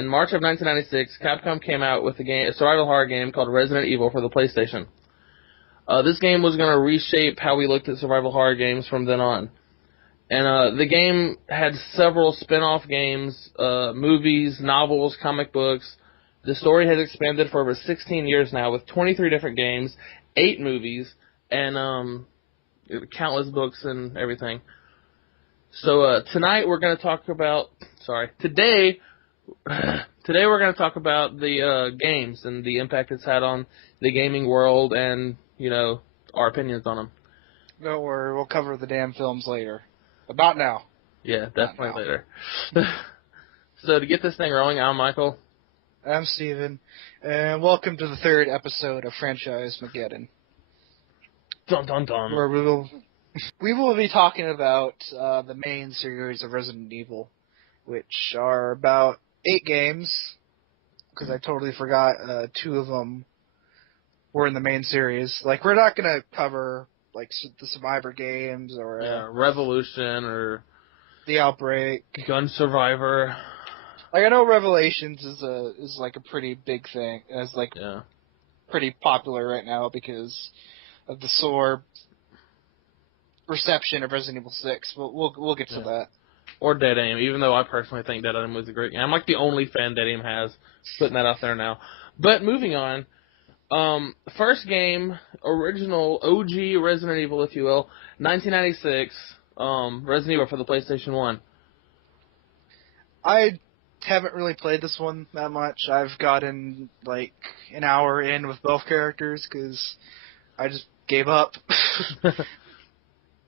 In March of 1996, Capcom came out with a survival horror game called Resident Evil for the PlayStation. This game was going to reshape how we looked at survival horror games from then on. And the game had several spin-off games, movies, novels, comic books. The story has expanded for over 16 years now with 23 different games, 8 movies, and countless books and everything. So tonight we're going to talk about... Today we're going to talk about the games and the impact it's had on the gaming world and, our opinions on them. Don't worry, we'll cover the damn films later. About now. Yeah, definitely later. So to get this thing rolling, I'm Michael. I'm Steven, and welcome to the 3rd episode of Franchisemageddon. Dun dun dun. Where we will be talking about the main series of Resident Evil, which are about 8 games, because I totally forgot 2 of them were in the main series. Like, we're not going to cover, like, the Survivor games, or... Revolution, or... The Outbreak. Gun Survivor. Like, I know Revelations is like a pretty big thing. It's like pretty popular right now because of the sore reception of Resident Evil 6. But we'll get to that. Or Dead Aim, even though I personally think Dead Aim was a great game. I'm like the only fan Dead Aim has, putting that out there now. But moving on, first game, original OG Resident Evil, if you will, 1996, Resident Evil for the PlayStation 1. I haven't really played this one that much. I've gotten like an hour in with both characters because I just gave up.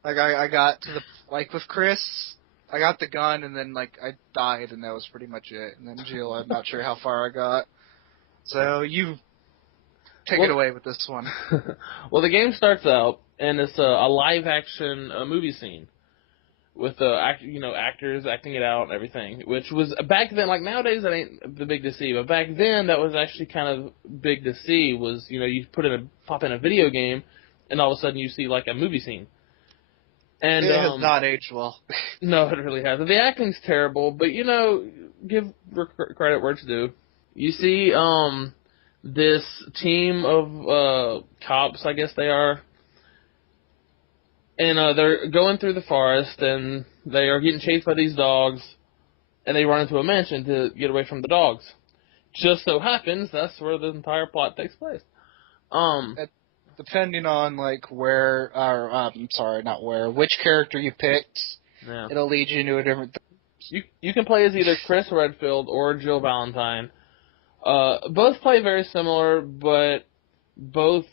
Like I got to with Chris, I got the gun and then like I died and that was pretty much it. And then Jill, I'm not sure how far I got. So you take it away with this one. Well, the game starts out and it's a live action movie scene. With actors acting it out and everything, which was back then. Like nowadays, that ain't the big to see, but back then that was actually kind of big to see. Was you pop in a video game, and all of a sudden you see like a movie scene. And it has not aged well. No, it really hasn't. The acting's terrible, but give credit where it's due. You see, this team of cops, I guess they are. And they're going through the forest, and they are getting chased by these dogs, and they run into a mansion to get away from the dogs. Just so happens that's where the entire plot takes place. Depending on like which character you picked, it'll lead you into a different thing. You can play as either Chris Redfield or Jill Valentine. Both play very similar, but both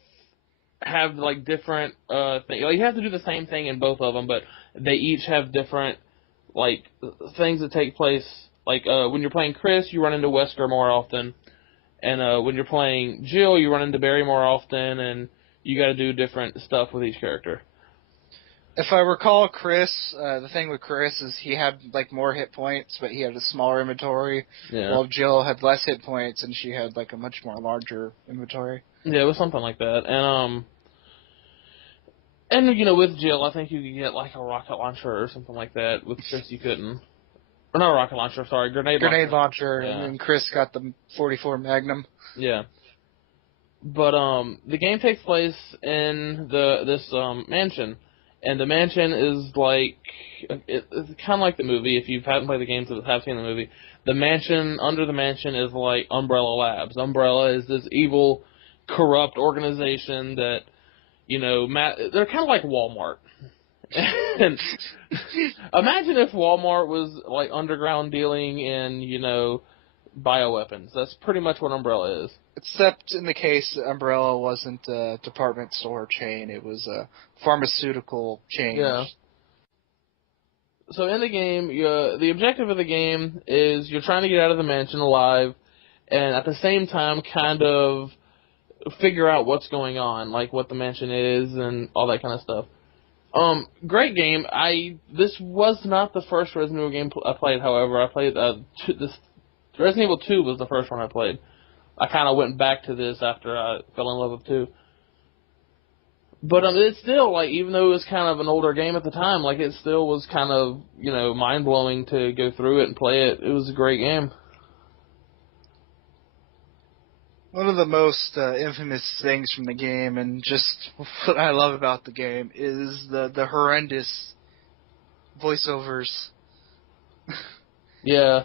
have like different things. You have to do the same thing in both of them, but they each have different like things that take place. Like when you're playing Chris, you run into Wesker more often, and when you're playing Jill, you run into Barry more often, and you got to do different stuff with each character. If I recall, Chris, the thing with Chris is he had like more hit points, but he had a smaller inventory. Yeah. While Jill had less hit points, and she had like a much more larger inventory. Yeah, it was something like that. And with Jill, I think you could get like a rocket launcher or something like that. With Chris, you couldn't. Or not a rocket launcher, sorry, grenade launcher. Yeah. And then Chris got the 44 Magnum. Yeah. But the game takes place in this mansion. And the mansion is like, it's kind of like the movie. If you haven't played the game, but have seen the movie, the mansion, under the mansion is like Umbrella Labs. Umbrella is this evil, corrupt organization that, they're kind of like Walmart. And imagine if Walmart was like underground dealing in, bioweapons. That's pretty much what Umbrella is. Except in the case Umbrella wasn't a department store chain, it was a pharmaceutical chain. Yeah. So in the game, the objective of the game is you're trying to get out of the mansion alive, and at the same time kind of figure out what's going on, like what the mansion is and all that kind of stuff. Great game. This was not the first Resident Evil game I played, however. I played Resident Evil 2 was the first one I played. I kind of went back to this after I fell in love with 2. But it's still, like, even though it was kind of an older game at the time, like, it still was kind of, mind-blowing to go through it and play it. It was a great game. One of the most infamous things from the game, and just what I love about the game, is the horrendous voiceovers. Yeah,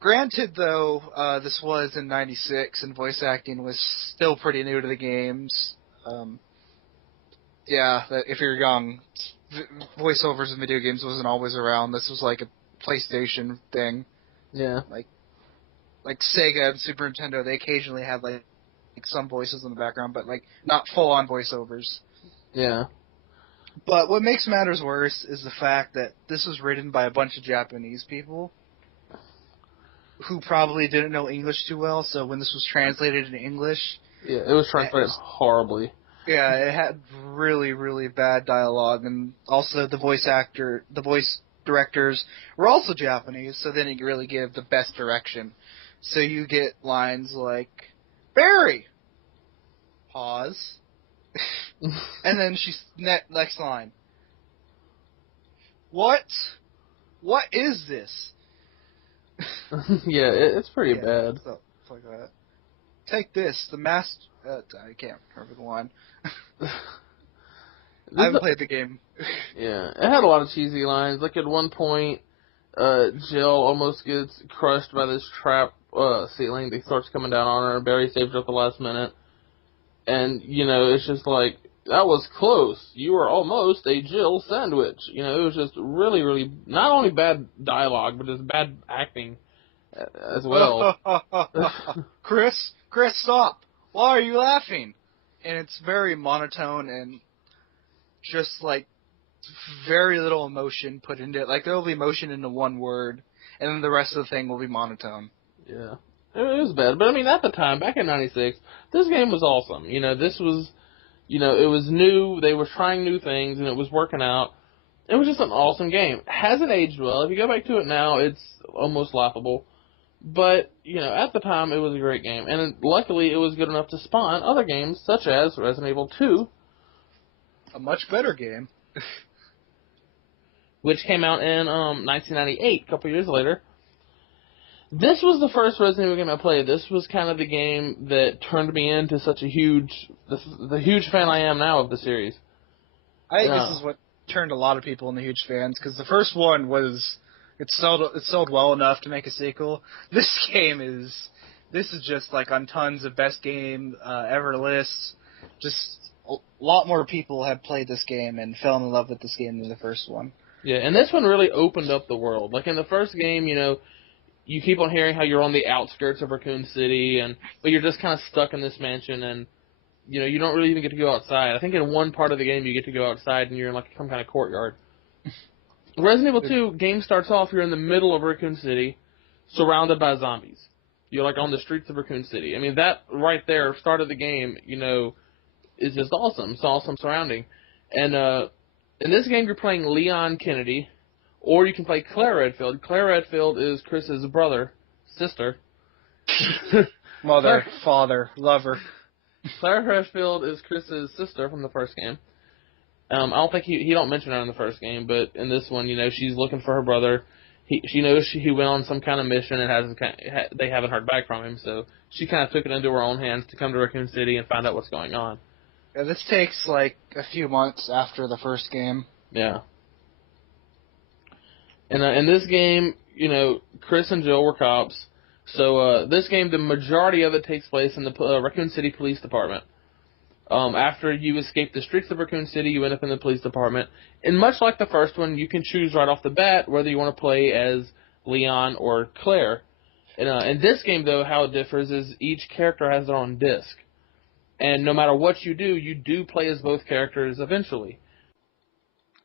Granted, though, this was in '96, and voice acting was still pretty new to the games. Um, yeah, if you're young, voiceovers in video games wasn't always around. This was like a PlayStation thing. yeah, Like Sega and Super Nintendo, they occasionally had like some voices in the background, but like not full on voiceovers. yeah. But what makes matters worse is the fact that this was written by a bunch of Japanese people who probably didn't know English too well. So when this was translated in English, Yeah, it was it translated was, horribly. yeah, it had really, really bad dialogue, and also the voice directors were also Japanese, so they didn't really give the best direction. So you get lines like "Barry," pause, and then next line, "What? What is this?" Yeah, it's pretty Yeah, bad. stuff like that. Take this, the master. I can't remember the line. I This, haven't played the game. yeah, it had a lot of cheesy lines. Like at one point, Jill almost gets crushed by this trap ceiling that starts coming down on her, and Barry saves her at the last minute. And, it's just like, that was close. You were almost a Jill sandwich. It was just really, really, not only bad dialogue, but just bad acting as well. Chris, stop! Why are you laughing? And it's very monotone and just like very little emotion put into it. Like there will be emotion into one word, and then the rest of the thing will be monotone. Yeah. It was bad. But, I mean, at the time, back in 96, this game was awesome. This was, it was new. They were trying new things, and it was working out. It was just an awesome game. Hasn't aged well. If you go back to it now, it's almost laughable. But, at the time, it was a great game. And luckily, it was good enough to spawn other games, such as Resident Evil 2, A much better game. which came out in 1998, a couple years later. This was the first Resident Evil game I played. This was kind of the game that turned me into such a the huge fan I am now of the series. I think this Yeah. is what turned a lot of people into huge fans, because the first one was it sold well enough to make a sequel. This is just like on tons of best game ever lists. Just a lot more people have played this game and fell in love with this game than the first one. Yeah, and this one really opened up the world. Like in the first game, you keep on hearing how you're on the outskirts of Raccoon City, but you're just kind of stuck in this mansion, and you don't really even get to go outside. I think in one part of the game you get to go outside, and you're in like some kind of courtyard. Resident Evil 2 game starts off, you're in the middle of Raccoon City, surrounded by zombies. You're like on the streets of Raccoon City. I mean, that right there, start of the game, is just awesome. It's awesome surrounding. And in this game, you're playing Leon Kennedy, or you can play Claire Redfield. Claire Redfield is Chris's sister. Mother, Claire, father, lover. Claire Redfield is Chris's sister from the first game. I don't think he don't mention her in the first game, but in this one, she's looking for her brother. She knows he went on some kind of mission and they haven't heard back from him, so she kind of took it into her own hands to come to Raccoon City and find out what's going on. Yeah, this takes like a few months after the first game. Yeah. And in this game, Chris and Jill were cops. So this game, the majority of it takes place in the Raccoon City Police Department. After you escape the streets of Raccoon City, you end up in the police department. And much like the first one, you can choose right off the bat whether you want to play as Leon or Claire. And in this game, though, how it differs is each character has their own disc. And no matter what you do play as both characters eventually.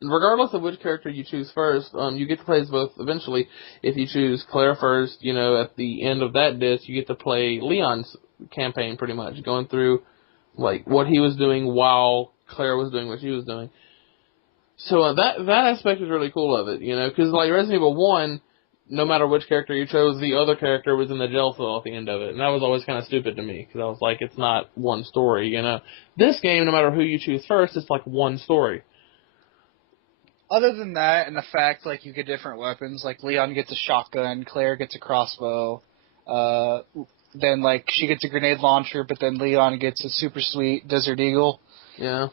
Regardless of which character you choose first, you get to play as both eventually. If you choose Claire first, at the end of that disc, you get to play Leon's campaign pretty much, going through like what he was doing while Claire was doing what she was doing. So that aspect is really cool of it, because like Resident Evil 1, no matter which character you chose, the other character was in the jail cell at the end of it, and that was always kind of stupid to me, because I was like, it's not one story, This game, no matter who you choose first, it's like one story. Other than that, and the fact like you get different weapons, like Leon gets a shotgun, Claire gets a crossbow, Then, like, she gets a grenade launcher, but then Leon gets a super sweet Desert Eagle. Yeah.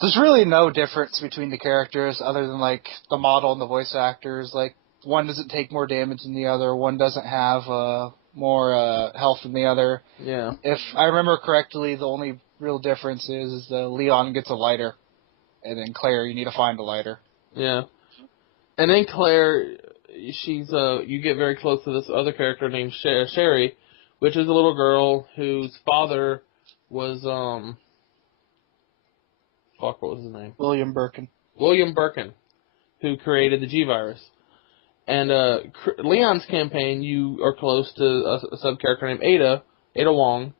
There's really no difference between the characters other than, like, the model and the voice actors. Like, one doesn't take more damage than the other. One doesn't have more health than the other. Yeah. If I remember correctly, the only real difference is the Leon gets a lighter. And then Claire, you need to find a lighter. Yeah. And then Claire, she's you get very close to this other character named Sherry, which is a little girl whose father was what was his name? William Birkin. William Birkin, who created the G-Virus. And Leon's campaign, you are close to a sub-character named Ada Wong,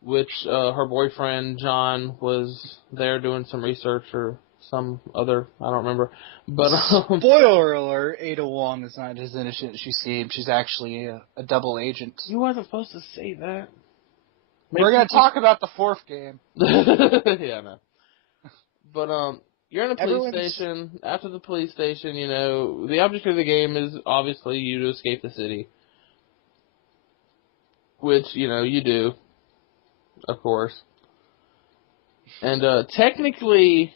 which her boyfriend, John, was there doing some research or some other, I don't remember. But Spoiler alert, Ada Wong is not as innocent as she seems. She's actually a double agent. You wasn't supposed to say that. We're going to talk about the fourth game. Yeah, no. But, you're in a police Everyone's... station. After the police station, you know, the object of the game is obviously you to escape the city. Which, you know, you do. Of course. And, technically,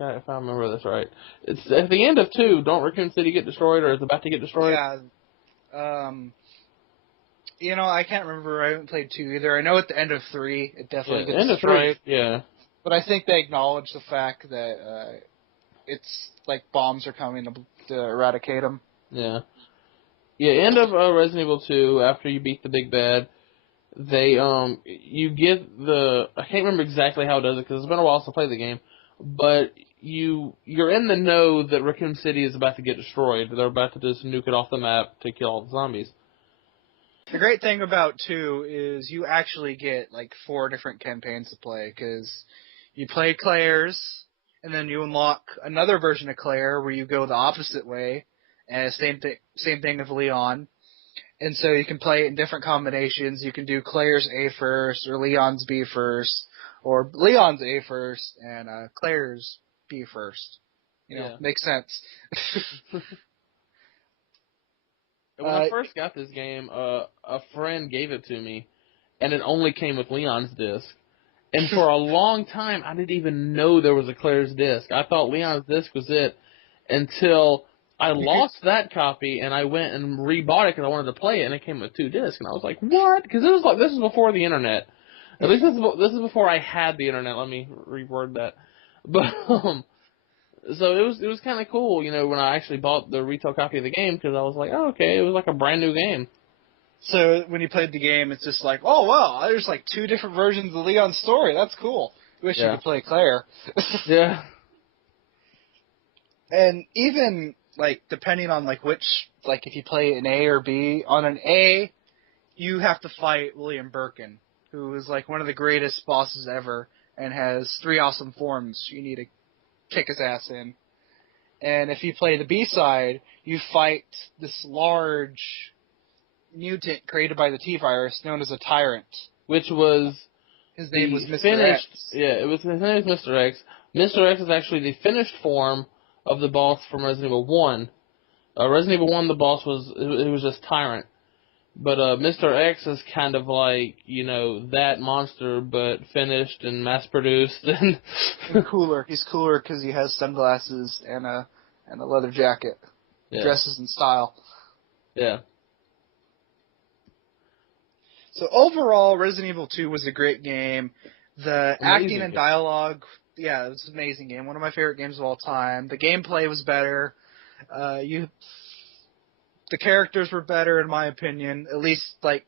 if I remember this right, it's at the end of 2, don't Raccoon City get destroyed, or is about to get destroyed? Yeah. You know, I can't remember. I haven't played 2 either. I know at the end of 3, it definitely gets destroyed. End of 3, yeah. But I think they acknowledge the fact that it's like bombs are coming to eradicate them. Yeah. Yeah, end of Resident Evil 2, after you beat the big bad, they, you get the, I can't remember exactly how it does it, because it's been a while since I played the game, but you're in the know that Raccoon City is about to get destroyed. They're about to just nuke it off the map to kill all the zombies. The great thing about 2 is you actually get, like, 4 different campaigns to play, because you play Claire's, and then you unlock another version of Claire where you go the opposite way, and same thing with Leon. And so you can play it in different combinations. You can do Claire's A first, or Leon's B first, or Leon's A first, and Claire's B first. You know, makes sense. When I first got this game, a friend gave it to me, and it only came with Leon's disc. And for a long time, I didn't even know there was a Claire's disc. I thought Leon's disc was it until I lost that copy, and I went and rebought it because I wanted to play it, and it came with 2 discs. And I was like, what? Because this was before the internet. At least this is before I had the internet. Let me reword that. But so it was kind of cool, you know, when I actually bought the retail copy of the game, because I was like, oh, okay, it was like a brand new game. So when you played the game, it's just like, oh, wow, there's like 2 different versions of Leon's story. That's cool. Wish you could play Claire. Yeah. And even, like, depending on, like, which, like, if you play an A or B, on an A, you have to fight William Birkin, who is, like, one of the greatest bosses ever and has 3 awesome forms you need to kick his ass in. And if you play the B side, you fight this large mutant created by the T-Virus known as a Tyrant. Which was... His name was Mr. X. Yeah, his name is Mr. X. Mr. X is actually the finished form of the boss from Resident Evil 1. Resident Evil 1, the boss was just Tyrant. But Mr. X is kind of like, you know, that monster, but finished and mass-produced. And cooler. He's cooler because he has sunglasses and a leather jacket. Yeah. Dresses in style. Yeah. So overall, Resident Evil 2 was a great game. The acting and dialogue, yeah, it was an amazing game. One of my favorite games of all time. The gameplay was better. The characters were better, in my opinion, at least like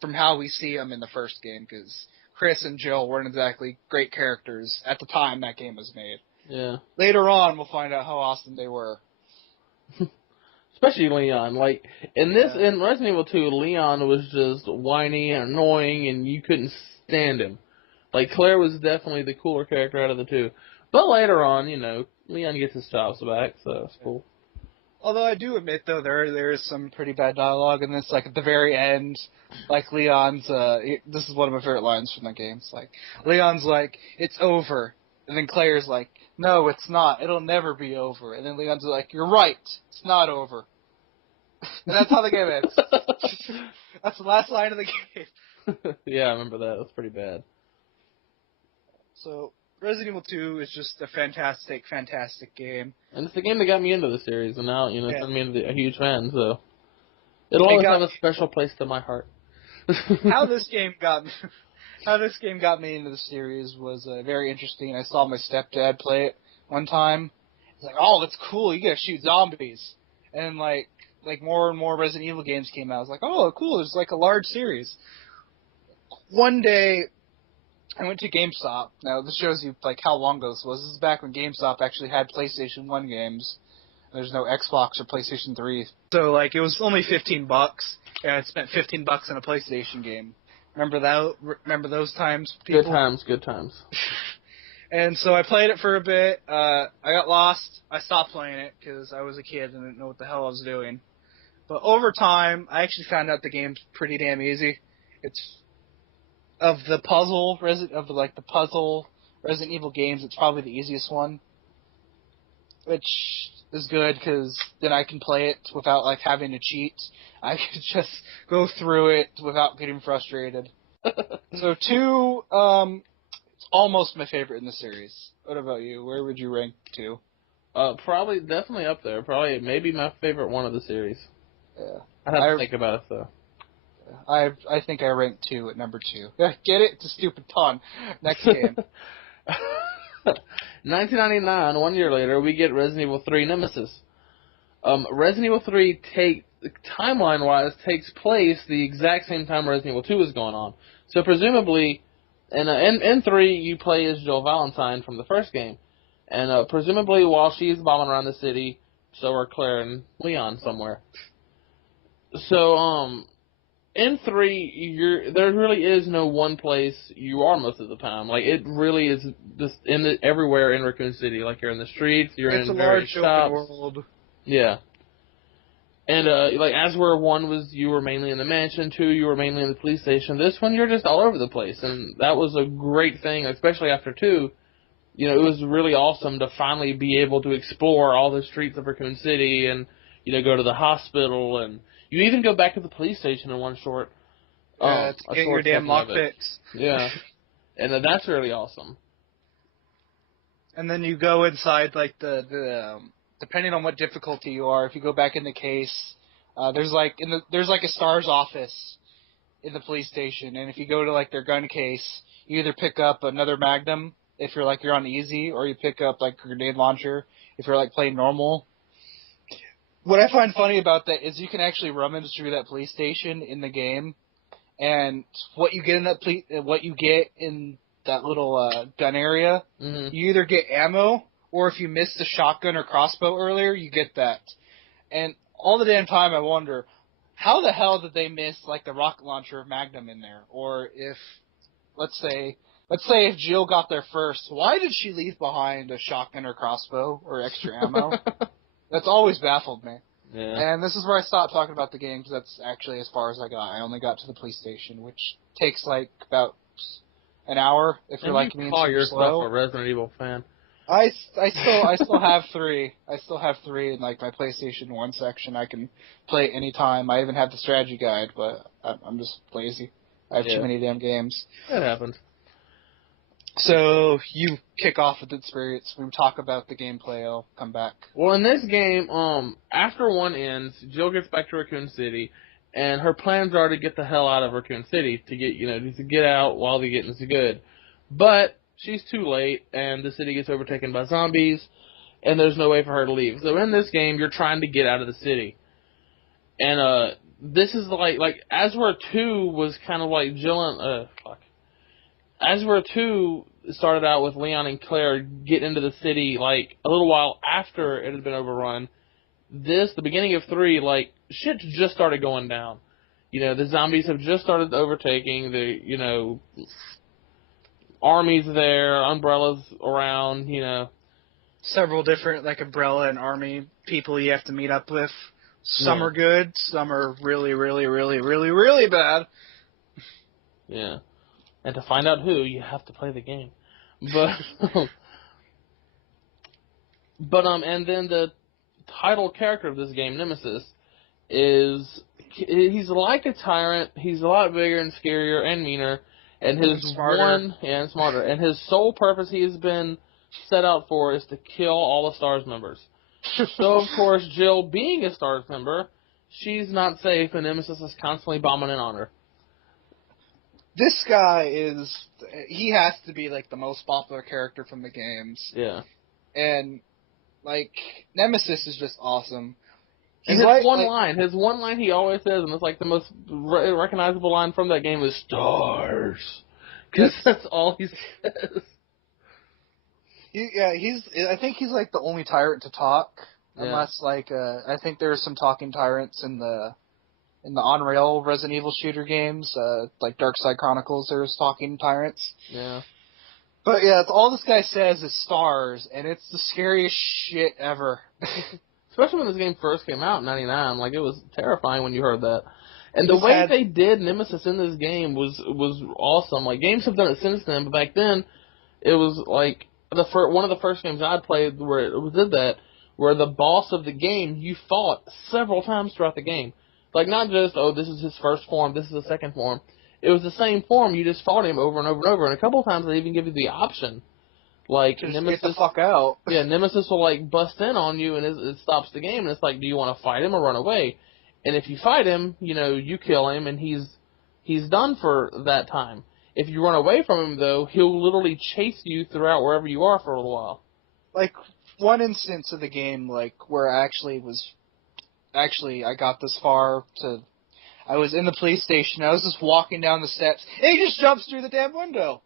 from how we see them in the first game, because Chris and Jill weren't exactly great characters at the time that game was made. Yeah. Later on, we'll find out how awesome they were. Especially Leon. Like, in Resident Evil 2, Leon was just whiny and annoying, and you couldn't stand him. Like, Claire was definitely the cooler character out of the 2. But later on, you know, Leon gets his chops back, so it's cool. Although I do admit, though, there is some pretty bad dialogue in this. Like, at the very end, like, Leon's, this is one of my favorite lines from the game. It's like, Leon's like, it's over. And then Claire's like, no, it's not. It'll never be over. And then Leon's like, you're right. It's not over. And that's how the game ends. That's the last line of the game. Yeah, I remember that. It was pretty bad. So, Resident Evil 2 is just a fantastic, fantastic game. And it's the game that got me into the series, and now, Yeah. turned me into a huge fan, so it'll always have a special place to my heart. How this game got me into the series was very interesting. I saw my stepdad play it one time. He's like, "Oh, that's cool. You gotta shoot zombies." And like more and more Resident Evil games came out. I was like, "Oh, cool. There's like a large series." One day, I went to GameStop. Now this shows you like how long ago this was. This is back when GameStop actually had PlayStation 1 games. There's no Xbox or PlayStation 3. So like it was only $15, and I spent $15 on a PlayStation game. Remember that? Remember those times, people? Good times. And so I played it for a bit. I got lost. I stopped playing it because I was a kid and didn't know what the hell I was doing. But over time, I actually found out the game's pretty damn easy. It's of the puzzle Resident Evil games. It's probably the easiest one, which is good because then I can play it without like having to cheat. I could just go through it without getting frustrated. So 2, it's almost my favorite in the series. What about you? Where would you rank 2? Probably, definitely up there. Probably, maybe my favorite one of the series. Yeah. I'd have to think about it, though. I think I ranked 2 at number 2. Yeah, get it? It's a stupid pun. Next game. 1999, 1 year later, we get Resident Evil 3 Nemesis. Resident Evil 3, timeline-wise, takes place the exact same time Resident Evil 2 is going on. So presumably, in 3, you play as Jill Valentine from the first game. And presumably, while she's bombing around the city, so are Claire and Leon somewhere. So, in 3, there really is no one place you are most of the time. Like, it really is just everywhere in Raccoon City. Like, you're in the streets, you're in various shops. It's a large open world. Yeah. And, like, as where 1 was, you were mainly in the mansion, 2, you were mainly in the police station. This one, you're just all over the place. And that was a great thing, especially after 2. It was really awesome to finally be able to explore all the streets of Raccoon City and, go to the hospital, and you even go back to the police station in one short. To get your damn lockpicks. Yeah, and that's really awesome. And then you go inside, like the depending on what difficulty you are. If you go back in the case, there's like a STARS office in the police station, and if you go to like their gun case, you either pick up another Magnum if you're on easy, or you pick up like a grenade launcher if you're like playing normal. What I find funny about that is you can actually rummage through that police station in the game, and what you get in that little gun area, you either get ammo, or if you missed the shotgun or crossbow earlier, you get that. And all the damn time I wonder, how the hell did they miss like the rocket launcher of Magnum in there? Or if, let's say if Jill got there first, why did she leave behind a shotgun or crossbow or extra ammo? That's always baffled me. Yeah. And this is where I stopped talking about the game, because that's actually as far as I got. I only got to the police station, which takes like about an hour if you're like me and call super slow. yourself a Resident Evil fan. I still have 3. I still have 3 in like my PlayStation 1 section. I can play it anytime. I even have the strategy guide, but I'm just lazy. I have too many damn games. That happens. So you kick off with experience. We talk about the gameplay. I'll come back. Well, in this game, after 1 ends, Jill gets back to Raccoon City, and her plans are to get the hell out of Raccoon City to get out while the getting's good. But she's too late, and the city gets overtaken by zombies, and there's no way for her to leave. So in this game, you're trying to get out of the city, and this is like Aswar 2 was kind of like Jill and Aswar 2 started out with Leon and Claire getting into the city like a little while after it had been overrun. The beginning of 3, like, shit just started going down. The zombies have just started overtaking, armies there, umbrellas around, Several different, like, umbrella and army people you have to meet up with. Some are good, some are really, really, really, really, really bad. Yeah. And to find out who, you have to play the game. But and then the title character of this game, Nemesis, is he's like a tyrant. He's a lot bigger and scarier and meaner, and his smarter. and smarter. And his sole purpose he has been set out for is to kill all the STARS members. So of course, Jill, being a STARS member, she's not safe, and Nemesis is constantly bombing in on her. This guy he has to be like the most popular character from the games. Yeah. And like Nemesis is just awesome. And his one line he always says, and it's like the most recognizable line from that game is "Stars," because that's all he says. I think he's like the only tyrant to talk, Yeah. unless like I think there's some talking tyrants in the on-rail Resident Evil shooter games, like Dark Side Chronicles. There's talking tyrants. Yeah. But yeah, it's all this guy says is stars, and it's the scariest shit ever. Especially when this game first came out in '99, like it was terrifying when you heard that. And the way they did Nemesis in this game was awesome. Like games have done it since then, but back then it was like one of the first games I'd played where it did that, where the boss of the game you fought several times throughout the game. Like not just this is his first form, this is the second form. It was the same form. You just fought him over and over and over. And a couple of times they even give you the option. Like, just Nemesis, get the fuck out. Yeah, Nemesis will, like, bust in on you, and it stops the game, and it's like, do you want to fight him or run away? And if you fight him, you kill him, and he's done for that time. If you run away from him, though, he'll literally chase you throughout wherever you are for a little while. Like, one instance of the game, like, where I got this far I was in the police station, I was just walking down the steps, and he just jumps through the damn window.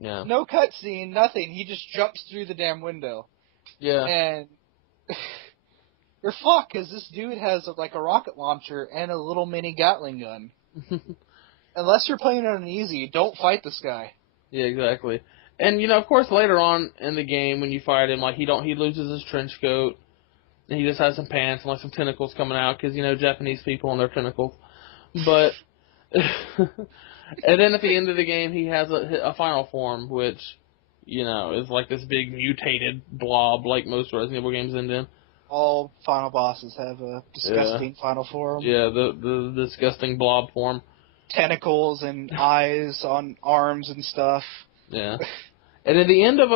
Yeah. No cutscene, nothing. He just jumps through the damn window. Yeah. And you're fucked, because this dude has like a rocket launcher and a little mini Gatling gun. Unless you're playing on an easy, don't fight this guy. Yeah, exactly. And of course, later on in the game when you fight him, like he loses his trench coat, and he just has some pants and like some tentacles coming out because Japanese people and their tentacles. But and then at the end of the game, he has a final form, which is like this big mutated blob, like most Resident Evil games end in. All final bosses have a disgusting final form. Yeah, the disgusting blob form. Tentacles and eyes on arms and stuff. Yeah. And at the end of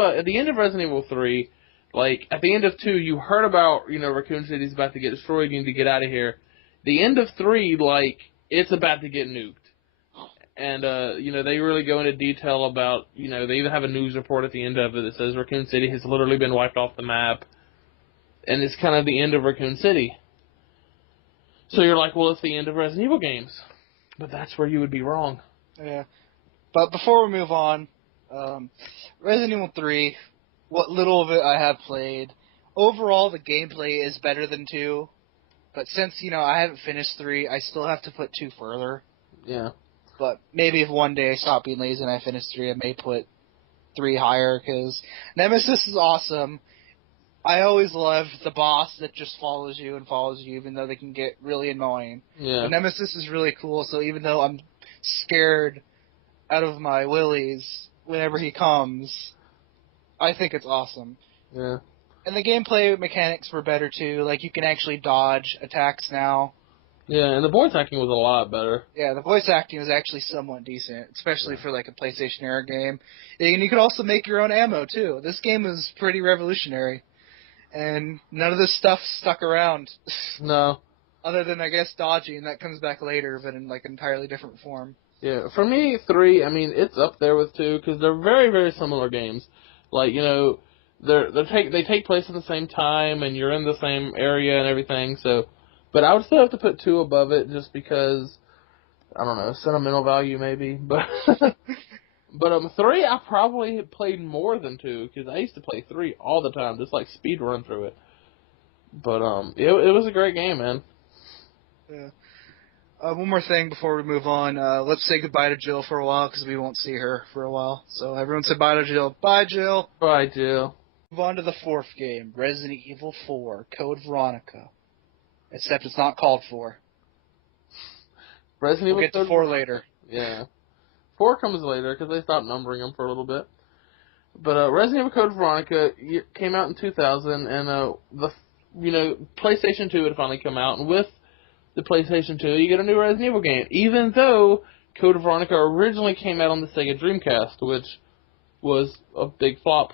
Resident Evil 3, like at the end of 2, you heard about Raccoon City's about to get destroyed. You need to get out of here. The end of 3, like it's about to get nuked. And, they really go into detail about, they even have a news report at the end of it that says Raccoon City has literally been wiped off the map. And it's kind of the end of Raccoon City. So you're like, well, it's the end of Resident Evil games. But that's where you would be wrong. Yeah. But before we move on, Resident Evil 3, what little of it I have played, overall the gameplay is better than 2. But since, I haven't finished 3, I still have to put 2 further. Yeah. But maybe if one day I stop being lazy and I finish 3, I may put 3 higher, because Nemesis is awesome. I always loved the boss that just follows you, even though they can get really annoying. Yeah. But Nemesis is really cool, so even though I'm scared out of my willies whenever he comes, I think it's awesome. Yeah. And the gameplay mechanics were better, too. Like, you can actually dodge attacks now. Yeah, and the voice acting was a lot better. Yeah, the voice acting was actually somewhat decent, especially for like a PlayStation era game. And you could also make your own ammo too. This game was pretty revolutionary, and none of this stuff stuck around. No. Other than I guess dodging, that comes back later, but in like entirely different form. Yeah, for me, 3, I mean, it's up there with 2 because they're very, very similar games. Like they take place at the same time, and you're in the same area and everything. So. But I would still have to put 2 above it just because, I don't know, sentimental value maybe. But 3 I probably played more than 2 because I used to play 3 all the time, just like speed run through it. But it was a great game, man. Yeah. One more thing before we move on. Let's say goodbye to Jill for a while because we won't see her for a while. So everyone say bye to Jill. Bye, Jill. Bye, Jill. Move on to the 4th game, Resident Evil 4, Code Veronica. Except it's not called 4. We'll get to 4 later. Yeah. 4 comes later because they stopped numbering them for a little bit. But Resident Evil Code Veronica came out in 2000, and PlayStation 2 had finally come out, and with the PlayStation 2, you get a new Resident Evil game. Even though Code Veronica originally came out on the Sega Dreamcast, which was a big flop.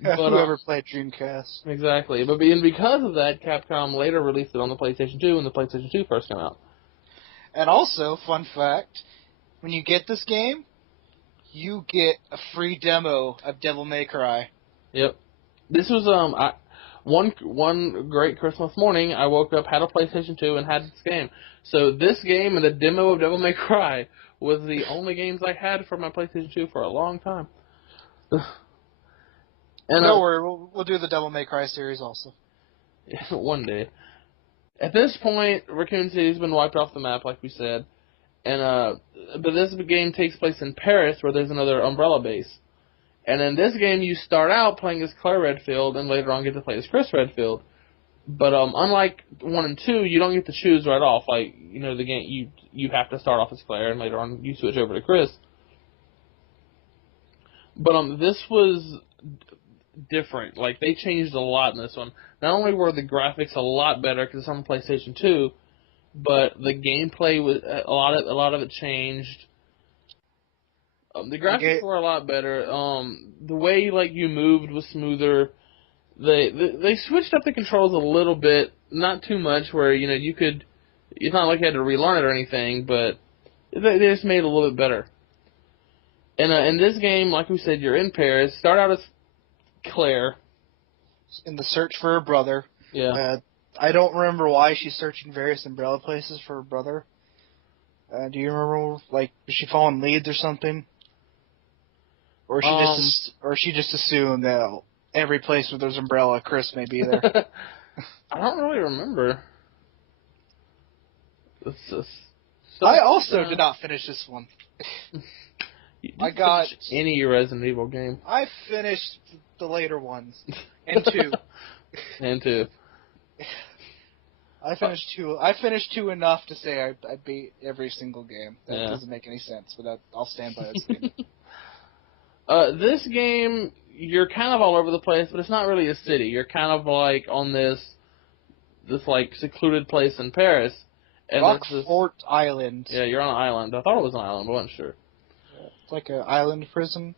Yeah, But, whoever played Dreamcast. Exactly. But because of that, Capcom later released it on the PlayStation 2 when the PlayStation 2 first came out. And also, fun fact, when you get this game, you get a free demo of Devil May Cry. Yep. This was one great Christmas morning. I woke up, had a PlayStation 2, and had this game. So this game and the demo of Devil May Cry was the only games I had for my PlayStation 2 for a long time. And Don't worry, we'll do the Devil May Cry series also. one day. At this point, Raccoon City's been wiped off the map, like we said. And but this game takes place in Paris, where there's another Umbrella base. And in this game, you start out playing as Claire Redfield, and later on get to play as Chris Redfield. But unlike 1 and 2, you don't get to choose right off. Like, the game, you have to start off as Claire, and later on you switch over to Chris. But this was different. Like, they changed a lot in this one. Not only were the graphics a lot better because it's on PlayStation 2, but the gameplay was a lot of it changed. The graphics were a lot better. The way you moved was smoother. They switched up the controls a little bit, not too much. Where you could, it's not like you had to relearn it or anything, but they just made it a little bit better. And in this game, like we said, you're in Paris. Start out as Claire. In the search for her brother. Yeah. I don't remember why she's searching various umbrella places for her brother. Do you remember, did she fall in leads or something? Or she just assumed that every place where there's umbrella, Chris may be there. I don't really remember. I also did not finish this one. I got any Resident Evil game. I finished the later ones and 2. And 2. I finished 2. I finished 2 enough to say I beat every single game. That doesn't make any sense, but I'll stand by that statement. This game, you're kind of all over the place, but it's not really a city. You're kind of on this secluded place in Paris. And Rockfort Island. Yeah, you're on an island. I thought it was an island, but I wasn't sure. It's like an island prison.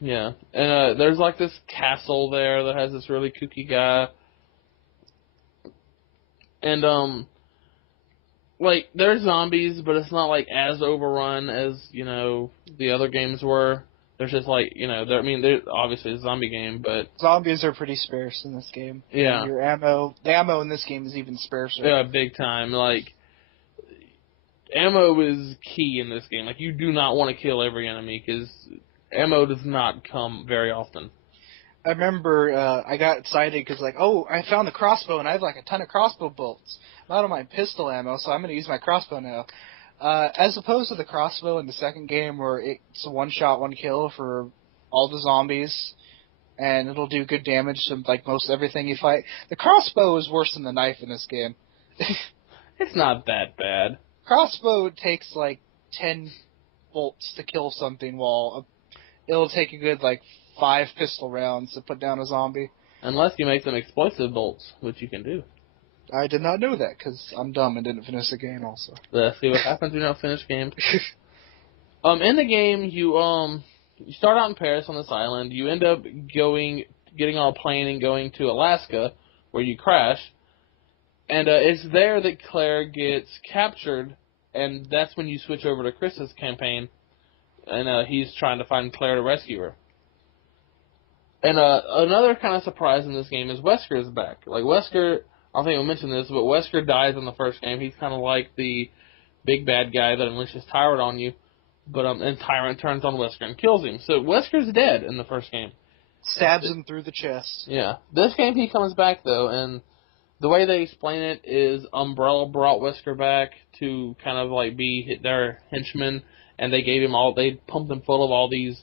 Yeah, and there's this castle there that has this really kooky guy. And there's zombies, but it's not as overrun as the other games were. There's just they're obviously a zombie game, but zombies are pretty sparse in this game. Yeah, and the ammo in this game is even sparser. Yeah, big time. Ammo is key in this game. You do not want to kill every enemy because ammo does not come very often. I remember I got excited because I found the crossbow and I have a ton of crossbow bolts. I'm out of my pistol ammo, so I'm going to use my crossbow now. As opposed to the crossbow in the second game where it's a one-shot, one-kill for all the zombies, and it'll do good damage to most everything you fight. The crossbow is worse than the knife in this game. It's not that bad. Crossbow takes 10 bolts to kill something, while it'll take a good 5 pistol rounds to put down a zombie. Unless you make them explosive bolts, which you can do. I did not know that, because I'm dumb and didn't finish the game also. Let's see what happens when you don't finish games. In the game, you start out in Paris on this island. You end up getting on a plane and going to Alaska, where you crash. And it's there that Claire gets captured, and that's when you switch over to Chris's campaign, and he's trying to find Claire to rescue her. And another kind of surprise in this game is Wesker is back. Wesker, I don't think we'll mention this, but Wesker dies in the first game. He's kind of like the big bad guy that unleashes Tyrant on you, but and Tyrant turns on Wesker and kills him. So Wesker's dead in the first game. Stabs him through the chest. Yeah. This game he comes back, though, and the way they explain it is Umbrella brought Wesker back to kind of be their henchman, and they pumped him full of all these,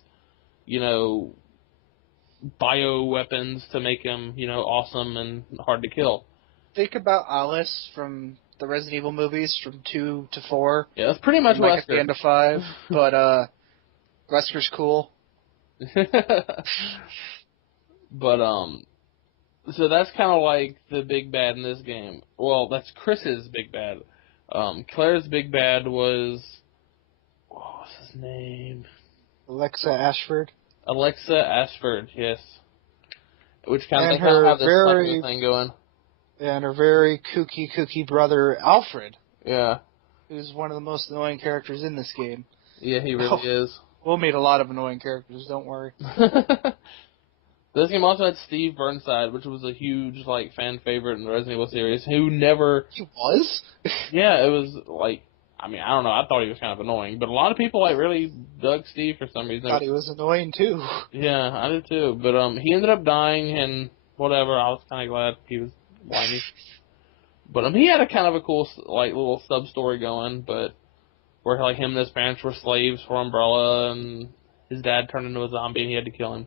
bio weapons to make him, awesome and hard to kill. Think about Alice from the Resident Evil movies from 2 to 4. Yeah, that's pretty much Wesker. At the end of 5, but Wesker's cool. But so that's kind of the big bad in this game. Well, that's Chris's big bad. Claire's big bad was, what was his name? Alexa Ashford. Alexa Ashford, yes. Which kind of, And they kind of her have this psycho thing going. her very kooky brother, Alfred. Yeah. Who's one of the most annoying characters in this game. Yeah, he really is. We'll meet a lot of annoying characters, don't worry. This game also had Steve Burnside, which was a huge, like, fan favorite in the Resident Evil series, who never... He was? Yeah, it was, like, I mean, I don't know, I thought he was kind of annoying, but a lot of people, like, really dug Steve for some reason. I thought he was annoying, too. Yeah, I did too, but, he ended up dying, and whatever, I was kind of glad he was whiny. But, he had a kind of a cool, like, little sub-story going, but, where, like, him and his parents were slaves for Umbrella, and his dad turned into a zombie, and he had to kill him.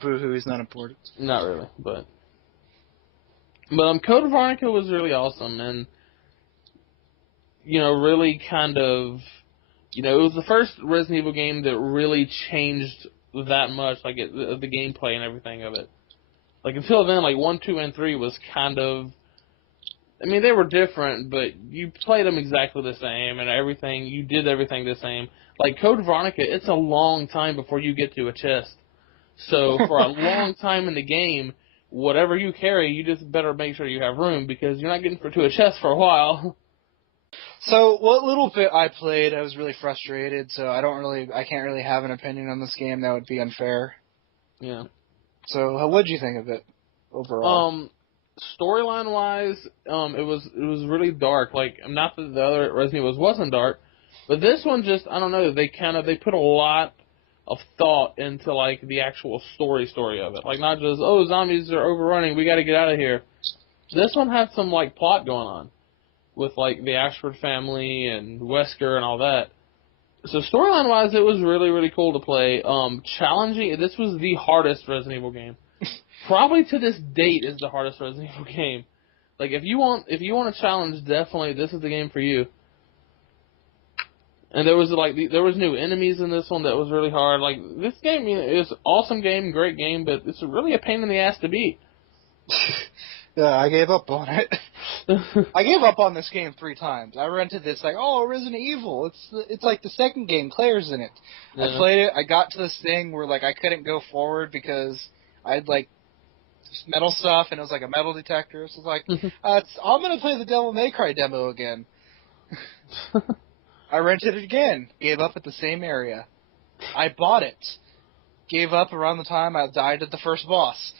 Boo-hoo, he's not important. Not really, but Code Veronica was really awesome, and, you know, really kind of, you know, it was the first Resident Evil game that really changed that much, like, the gameplay and everything of it. Like, until then, like, 1, 2, and 3 was kind of, I mean, they were different, but you played them exactly the same, and everything, you did everything the same. Like, Code Veronica, it's a long time before you get to a chest. So, for a long time in the game, whatever you carry, you just better make sure you have room, because you're not getting to a chest for a while. So, what little bit I played, I was really frustrated, so I can't really have an opinion on this game. That would be unfair. Yeah. So, what'd you think of it, overall? Storyline-wise, it was really dark. Like, not that the other Resident Evil wasn't dark, but this one just, I don't know, they put a lot of thought into, like, the actual story of it. Like, not just, oh, zombies are overrunning, we gotta get out of here. This one had some, like, plot going on with, like, the Ashford family and Wesker and all that. So storyline-wise, it was really, really cool to play. Challenging, this was the hardest Resident Evil game. Probably to this date is the hardest Resident Evil game. Like, if you want a challenge, definitely this is the game for you. And there was new enemies in this one that was really hard. Like, this game is an awesome game, great game, but it's really a pain in the ass to beat. Yeah, I gave up on it. I gave up on this game 3 times. I rented this, like, oh, Resident Evil. It's like the second game. Claire's in it. Yeah. I played it. I got to this thing where, like, I couldn't go forward because I had, like, metal stuff, and it was like a metal detector. So I was like, I'm going to play the Devil May Cry demo again. I rented it again. Gave up at the same area. I bought it. Gave up around the time I died at the first boss.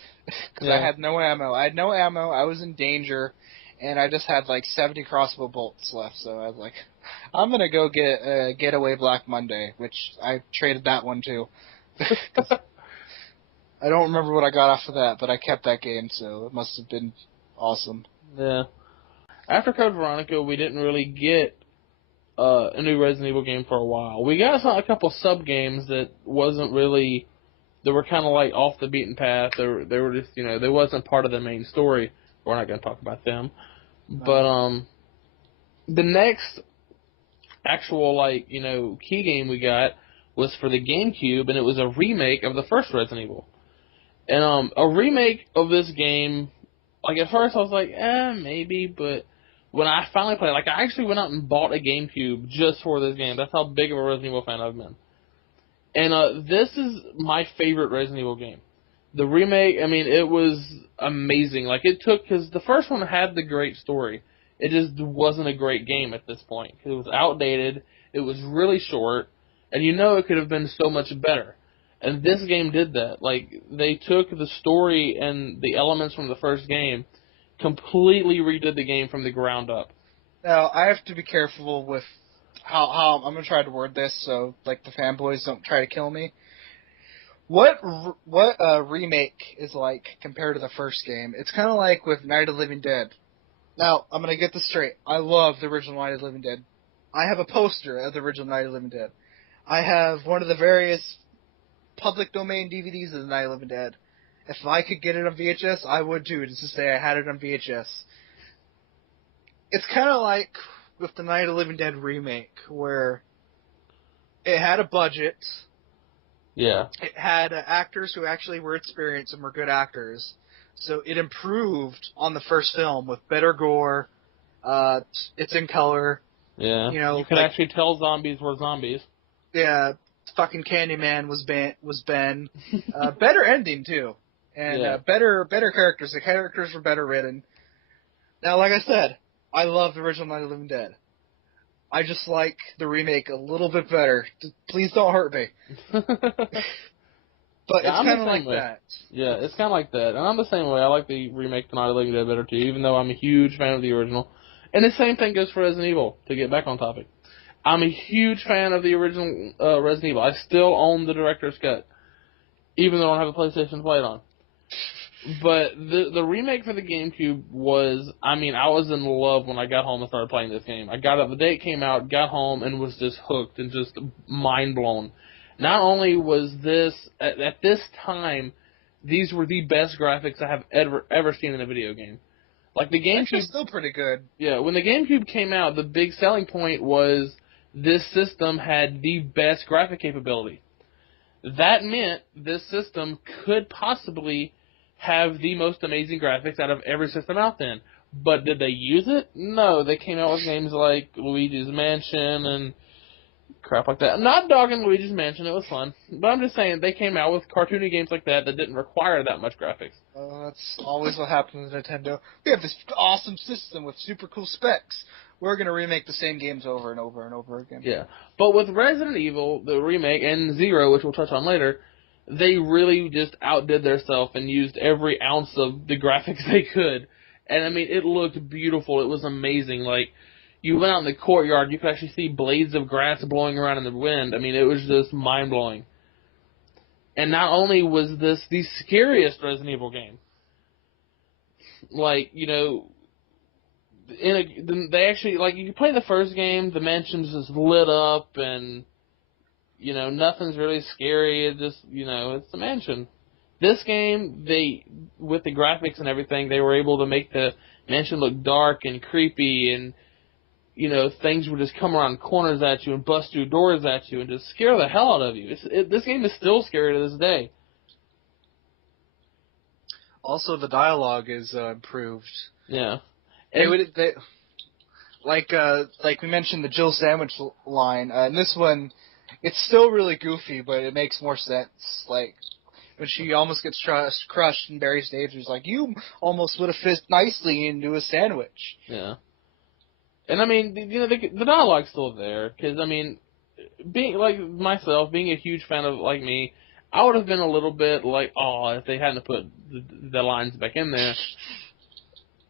Because I had no ammo. I had no ammo. I was in danger. And I just had like 70 crossbow bolts left. So I was like, I'm going to go get Getaway Black Monday. Which I traded that one too. I don't remember what I got off of that. But I kept that game. So it must have been awesome. Yeah. After Code Veronica, we didn't really get a new Resident Evil game for a while. We got a couple sub-games that wasn't really, that were kind of like off the beaten path. They were just, you know, they wasn't part of the main story. We're not going to talk about them. No. But the next actual, like, you know, key game we got was for the GameCube, and it was a remake of the first Resident Evil. And a remake of this game, like, at first I was like, maybe, but when I finally played, like, I actually went out and bought a GameCube just for this game. That's how big of a Resident Evil fan I've been. And this is my favorite Resident Evil game. The remake, I mean, it was amazing. Like, it took, because the first one had the great story. It just wasn't a great game at this point. It was outdated, it was really short, and you know it could have been so much better. And this game did that. Like, they took the story and the elements from the first game, completely redid the game from the ground up. Now, I have to be careful with how I'm going to try to word this so, like, the fanboys don't try to kill me. What remake is like compared to the first game? It's kind of like with Night of the Living Dead. Now, I'm going to get this straight. I love the original Night of the Living Dead. I have a poster of the original Night of the Living Dead. I have one of the various public domain DVDs of the Night of the Living Dead. If I could get it on VHS, I would too, just to say I had it on VHS. It's kind of like with the Night of the Living Dead remake, where it had a budget. Yeah. It had actors who actually were experienced and were good actors. So it improved on the first film with better gore, It's in color. Yeah. You know, You could like, actually tell zombies were zombies. yeah, fucking Candyman was Ben. Better ending too, and Yeah. better characters. The characters were better written. Now, like I said, I love the original Night of the Living Dead. I just like the remake a little bit better. Please don't hurt me. But Yeah, it's I'm the kind of same like way. that. Yeah, it's kind of like that. And I'm the same way. I like the remake to Night of the Living Dead better too, even though I'm a huge fan of the original. And the same thing goes for Resident Evil, to get back on topic. I'm a huge fan of the original Resident Evil. I still own the director's cut, even though I don't have a PlayStation to play it on. But the remake for the GameCube was, I mean, I was in love when I got home and started playing this game. I got it the day it came out, got home, and was just hooked and just mind blown. Not only was this, at this time, these were the best graphics I have ever seen in a video game. Like the Actually, GameCube, still pretty good. yeah, when the GameCube came out, the big selling point was this system had the best graphic capability. That meant this system could possibly have the most amazing graphics out of every system out then. But did they use it? No, they came out with games like Luigi's Mansion and crap like that. I'm not dogging Luigi's Mansion, it was fun. But I'm just saying, they came out with cartoony games like that didn't require that much graphics. That's always what happens with Nintendo. We have this awesome system with super cool specs. We're going to remake the same games over and over and over again. Yeah. But with Resident Evil, the remake, and Zero, which we'll touch on later, they really just outdid themselves and used every ounce of the graphics they could. And, I mean, it looked beautiful. It was amazing. Like, you went out in the courtyard, you could actually see blades of grass blowing around in the wind. I mean, it was just mind-blowing. And not only was this the scariest Resident Evil game, like, you know, they actually, like, you play the first game, the mansion's just lit up, and, you know, nothing's really scary, it just, you know, it's the mansion. This game, with the graphics and everything, they were able to make the mansion look dark and creepy, and, you know, things would just come around corners at you and bust through doors at you and just scare the hell out of you. This game is still scary to this day. Also, the dialogue is improved. Yeah. Like we mentioned, the Jill sandwich line. In this one, it's still really goofy, but it makes more sense. Like when she almost gets crushed and Barry Staves, like, you almost would have fit nicely into a sandwich. Yeah. And I mean, you know, the dialogue's still there, because I mean, being like myself, being a huge fan of like me, I would have been a little bit like, oh, if they hadn't put the lines back in there.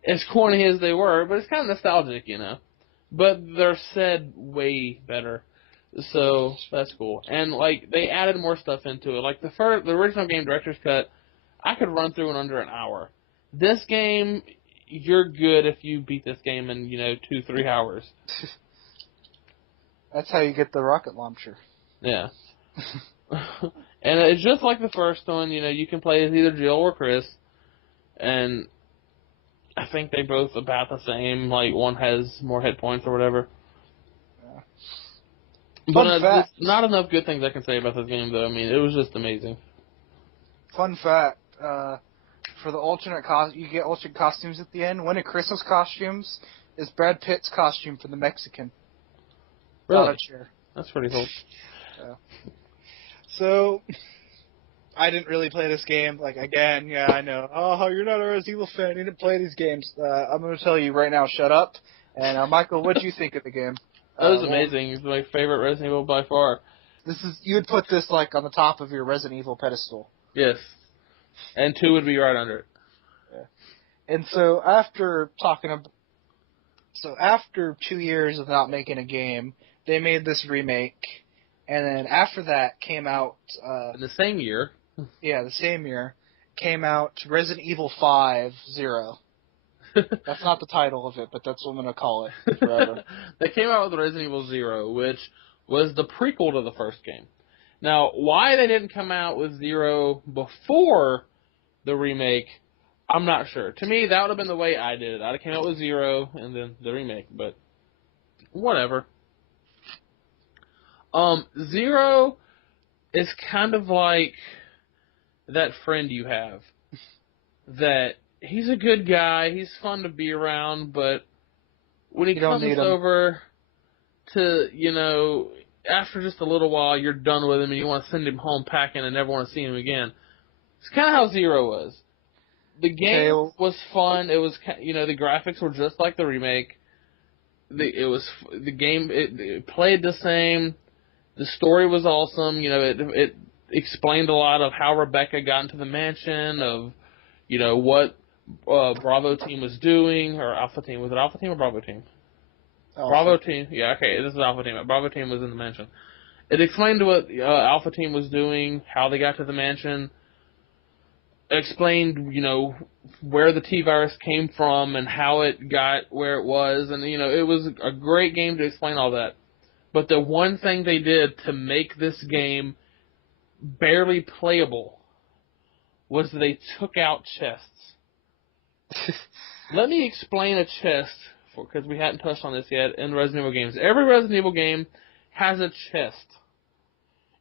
As corny as they were, but it's kind of nostalgic, you know. But they're said way better, so that's cool. And like they added more stuff into it. Like the original game director's cut, I could run through in under an hour. This game, you're good if you beat this game in 2-3 hours. That's how you get the rocket launcher. Yeah. And it's just like the first one. You know, you can play as either Jill or Chris, and I think they both about the same. Like, one has more hit points or whatever. Yeah. But fact. not enough good things I can say about this game, though. I mean, it was just amazing. Fun fact, for the alternate you get alternate costumes at the end. One of Chris's costumes is Brad Pitt's costume for the Mexican. Really? Chair. That's pretty cool. Yeah. So, I didn't really play this game. Like, again, yeah, I know. Oh, you're not a Resident Evil fan. You didn't play these games. I'm going to tell you right now, shut up. And, Michael, what do you think of the game? That was amazing. It's my favorite Resident Evil by far. You would put this, like, on the top of your Resident Evil pedestal. Yes. And 2 would be right under it. Yeah. And so, after 2 years of not making a game, they made this remake. And then after that came out... in the same year. Yeah, the same year, came out Resident Evil 5 Zero. That's not the title of it, but that's what I'm going to call it forever. They came out with Resident Evil 0, which was the prequel to the first game. Now, why they didn't come out with 0 before the remake, I'm not sure. To me, that would have been the way I did it. I'd have came out with 0 and then the remake, but whatever. 0 is kind of like that friend you have that he's a good guy, he's fun to be around, but when he You don't comes need him. over to, after just a little while, you're done with him and you want to send him home packing and never want to see him again. It's kind of how Zero was. The game was fun. It was, the graphics were just like the remake. It played the same. The story was awesome. It explained a lot of how Rebecca got into the mansion, of, what Bravo team was doing, or Alpha team. Was it Alpha team or Bravo team? Alpha. Bravo team. Yeah, okay, this is Alpha team. Bravo team was in the mansion. It explained what Alpha team was doing, how they got to the mansion. It explained, where the T-virus came from and how it got where it was. And, it was a great game to explain all that. But the one thing they did to make this game barely playable was they took out chests. Let me explain a chest, because we hadn't touched on this yet, in Resident Evil games. Every Resident Evil game has a chest.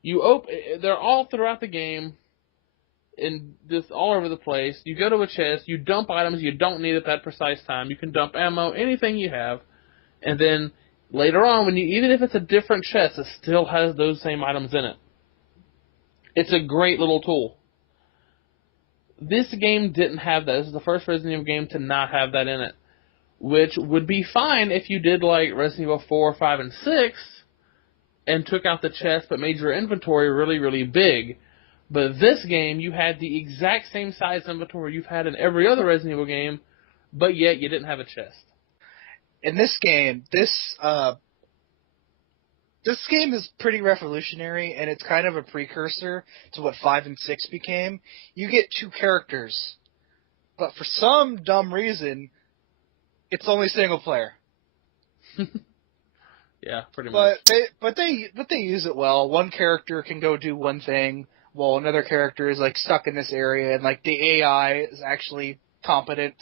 They're all throughout the game, and just all over the place. You go to a chest, you dump items you don't need at that precise time. You can dump ammo, anything you have, and then later on, even if it's a different chest, it still has those same items in it. It's a great little tool. This game didn't have that. This is the first Resident Evil game to not have that in it, which would be fine if you did like Resident Evil 4, 5, and 6 and took out the chest but made your inventory really, really big. But this game, you had the exact same size inventory you've had in every other Resident Evil game, but yet you didn't have a chest. In this game, this game is pretty revolutionary, and it's kind of a precursor to what 5 and 6 became. You get 2 characters, but for some dumb reason, it's only single player. Yeah, pretty much. But they use it well. One character can go do one thing, while another character is like stuck in this area, and like the AI is actually competent.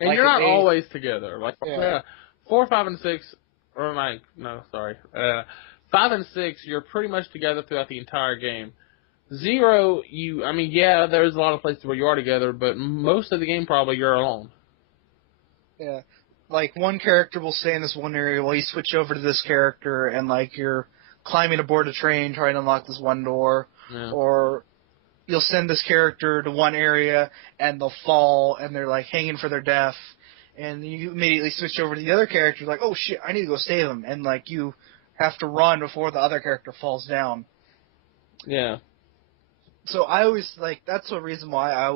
And like you're not always together. Like 4, 5, and 6, or 5 and 6, you're pretty much together throughout the entire game. 0, there's a lot of places where you are together, but most of the game probably you're alone. Yeah. Like, one character will stay in this one area while you switch over to this character, and, like, you're climbing aboard a train trying to unlock this one door. Yeah. Or you'll send this character to one area, and they'll fall, and they're, like, hanging for their death. And you immediately switch over to the other character, like, oh, shit, I need to go save him. And, like, you have to run before the other character falls down. Yeah. So I always, like, that's the reason why I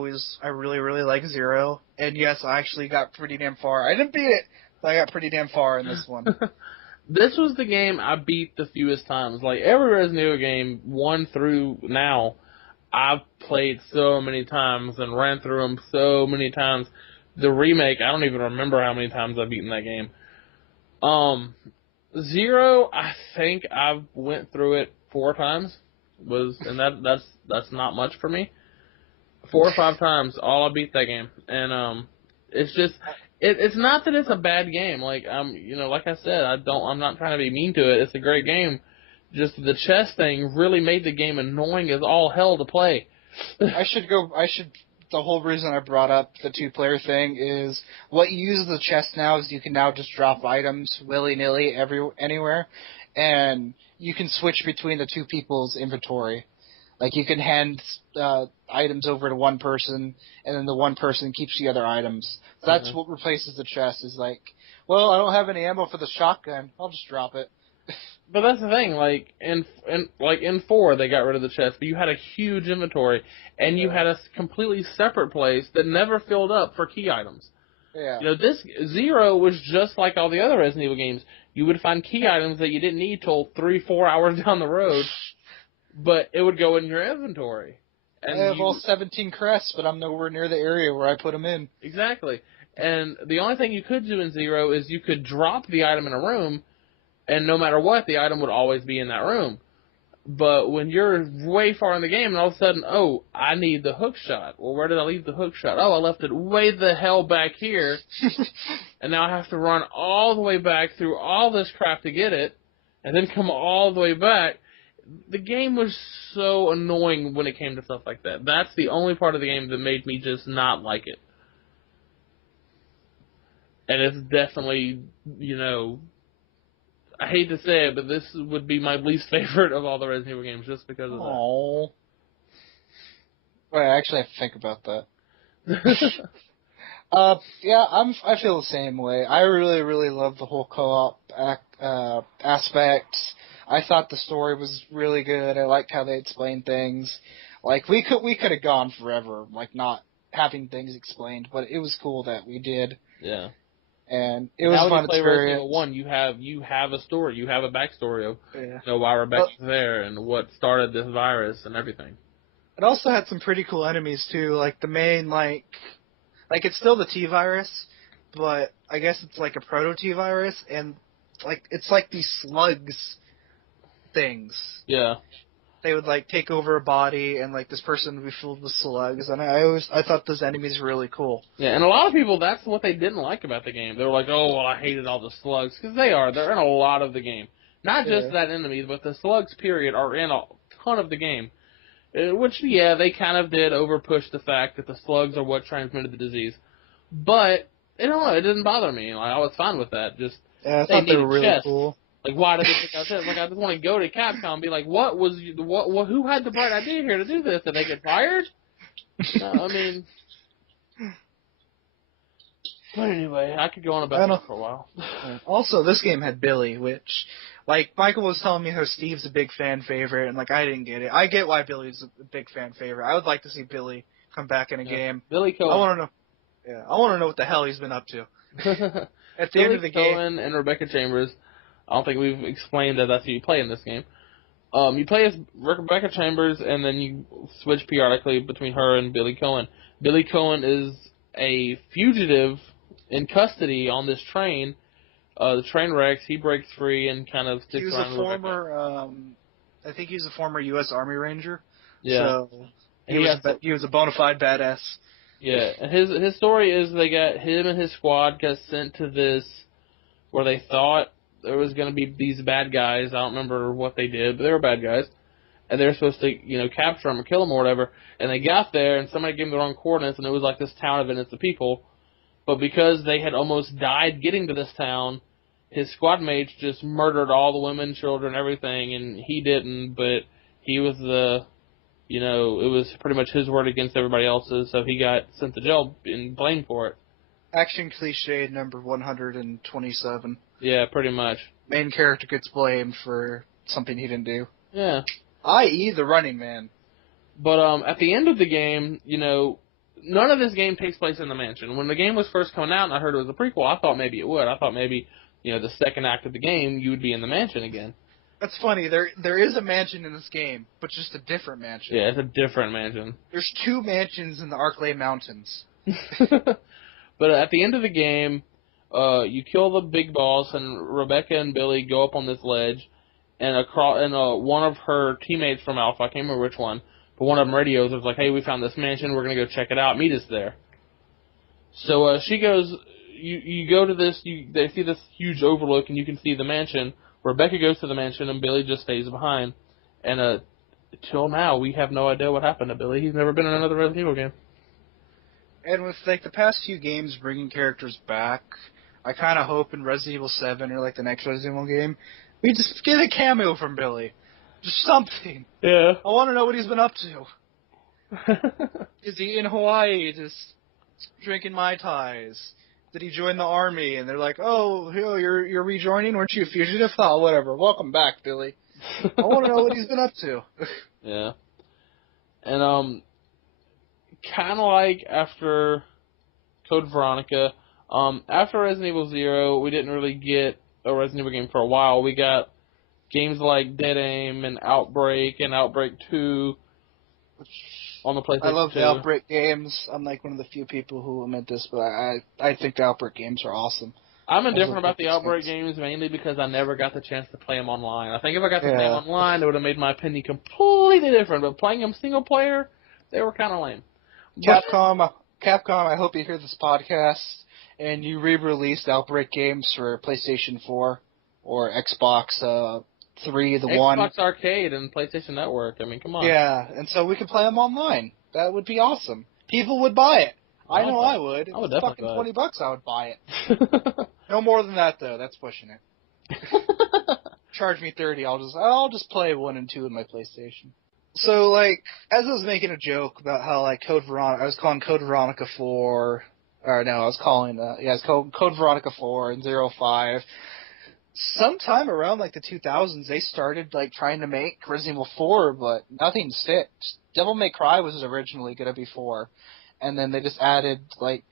really, really like 0. And yes, I actually got pretty damn far. I didn't beat it, but I got pretty damn far in this one. This was the game I beat the fewest times. Like, every Resident Evil game, 1 through now, I've played so many times and ran through them so many times. The remake, I don't even remember how many times I've beaten that game. 0, I think I've went through it 4 times. That's not much for me. 4 or 5 times, all I beat that game, and it's just it's not that it's a bad game. Like like I said, I'm not trying to be mean to it. It's a great game. Just the chess thing really made the game annoying as all hell to play. The whole reason I brought up the 2-player thing is what you use the chest now is you can now just drop items willy-nilly anywhere, and you can switch between the 2 people's inventory. Like, you can hand items over to one person, and then the one person keeps the other items. So that's what replaces the chest, is like, well, I don't have any ammo for the shotgun. I'll just drop it. But that's the thing, like, in 4, they got rid of the chest, but you had a huge inventory, and you had a completely separate place that never filled up for key items. Yeah. This 0 was just like all the other Resident Evil games. You would find key items that you didn't need till 3-4 hours down the road, but it would go in your inventory. And I have all 17 crests, but I'm nowhere near the area where I put them in. Exactly. And the only thing you could do in 0 is you could drop the item in a room, and no matter what, the item would always be in that room. But when you're way far in the game, and all of a sudden, oh, I need the hook shot. Well, where did I leave the hook shot? Oh, I left it way the hell back here, and now I have to run all the way back through all this crap to get it, and then come all the way back. The game was so annoying when it came to stuff like that. That's the only part of the game that made me just not like it. And it's definitely, I hate to say it, but this would be my least favorite of all the Resident Evil games just because of that. Oh. Wait, I actually have to think about that. Yeah, I feel the same way. I really, really love the whole co-op aspect. I thought the story was really good. I liked how they explained things. Like we could have gone forever, like not having things explained, but it was cool that we did. Yeah. And it was a fun When you play Resident experience. Evil 1, you have a story, you have a backstory of why Rebecca's But there and what started this virus and everything. it also had some pretty cool enemies too, like the main like it's still the T virus, but I guess it's like a proto T virus, and it's like these slugs things. Yeah. They would like take over a body, and like this person would be filled with slugs. And I thought those enemies were really cool. Yeah, and a lot of people, that's what they didn't like about the game. They were like, oh, well, I hated all the slugs, because they're in a lot of the game. Not just that enemies, but the slugs, period, are in a ton of the game. Which, yeah, they kind of did over-push the fact that the slugs are what transmitted the disease. But, I don't know, it didn't bother me. Like, I was fine with that. Just, Yeah, I thought they were really chests. cool. Like, why did they pick out this? Like, I just want to go to Capcom and be like, who had the bright idea here to do this? Did they get fired? No, I mean... But anyway, I could go on about this for a while. Also, this game had Billy, which, like, Michael was telling me how Steve's a big fan favorite, and, like, I didn't get it. I get why Billy's a big fan favorite. I would like to see Billy come back in a game. Billy Cohen. I want to know. Yeah, I want to know what the hell he's been up to. At the end of the game. Cohen and Rebecca Chambers. I don't think we've explained that that's who you play in this game. You play as Rebecca Chambers, and then you switch periodically between her and Billy Cohen. Billy Cohen is a fugitive in custody on this train. The train wrecks. He breaks free and kind of sticks around. He was a former, I think he was a former U.S. Army Ranger. Yeah. So he was a bona fide badass. Yeah, and his story is they got him and his squad got sent to this where they thought there was going to be these bad guys. I don't remember what they did, but they were bad guys, and they were supposed to capture them or kill them or whatever. And they got there, and somebody gave them the wrong coordinates, and it was like this town of innocent people. But because they had almost died getting to this town, his squad mates just murdered all the women, children, everything, and he didn't. But he was it was pretty much his word against everybody else's, so he got sent to jail and blamed for it. Action cliche number 127. Yeah, pretty much. Main character gets blamed for something he didn't do. Yeah. I.e. the Running Man. But at the end of the game, none of this game takes place in the mansion. When the game was first coming out and I heard it was a prequel, I thought maybe it would. I thought maybe, the second act of the game, you would be in the mansion again. That's funny. There is a mansion in this game, but just a different mansion. Yeah, it's a different mansion. There's 2 mansions in the Arklay Mountains. But at the end of the game, you kill the big boss, and Rebecca and Billy go up on this ledge, and one of her teammates from Alpha, I can't remember which one, but one of them radios was like, hey, we found this mansion, we're going to go check it out, meet us there. So she goes, you go to this, they see this huge overlook, and you can see the mansion. Rebecca goes to the mansion, and Billy just stays behind. And till now, we have no idea what happened to Billy. He's never been in another Resident Evil game. And with the past few games bringing characters back, I kind of hope in Resident Evil 7 or the next Resident Evil game, we just get a cameo from Billy. Just something. Yeah. I want to know what he's been up to. Is he in Hawaii just drinking Mai Tais? Did he join the army? And they're like, oh, you're rejoining? Weren't you a fugitive? Oh, whatever. Welcome back, Billy. I want to know what he's been up to. Yeah. And, kind of like after Code Veronica, after Resident Evil 0, we didn't really get a Resident Evil game for a while. We got games like Dead Aim and Outbreak and Outbreak 2 on the PlayStation 2. I love the Outbreak games. I'm one of the few people who admit this, but I think the Outbreak games are awesome. I'm indifferent about the Outbreak games mainly because I never got the chance to play them online. I think if I got to play them online, it would have made my opinion completely different. But playing them single player, they were kind of lame. Capcom, I hope you hear this podcast and you re-released Outbreak games for PlayStation 4 or Xbox 3, the one. Xbox Arcade and PlayStation Network. I mean, come on. Yeah, and so we could play them online. That would be awesome. People would buy it. I know I would. If I would it's definitely fucking buy $20, I would buy it. it. No more than that, though. That's pushing it. Charge me 30. I'll just play 1 and 2 in my PlayStation. So, like, as I was making a joke about how, like, I was calling Code Veronica 4, or no, I was calling, it's Code Veronica 4 and 05. Sometime around, like, the 2000s, they started, like, trying to make Resident Evil 4, but nothing sticks. Devil May Cry was originally going to be 4, and then they just added, like,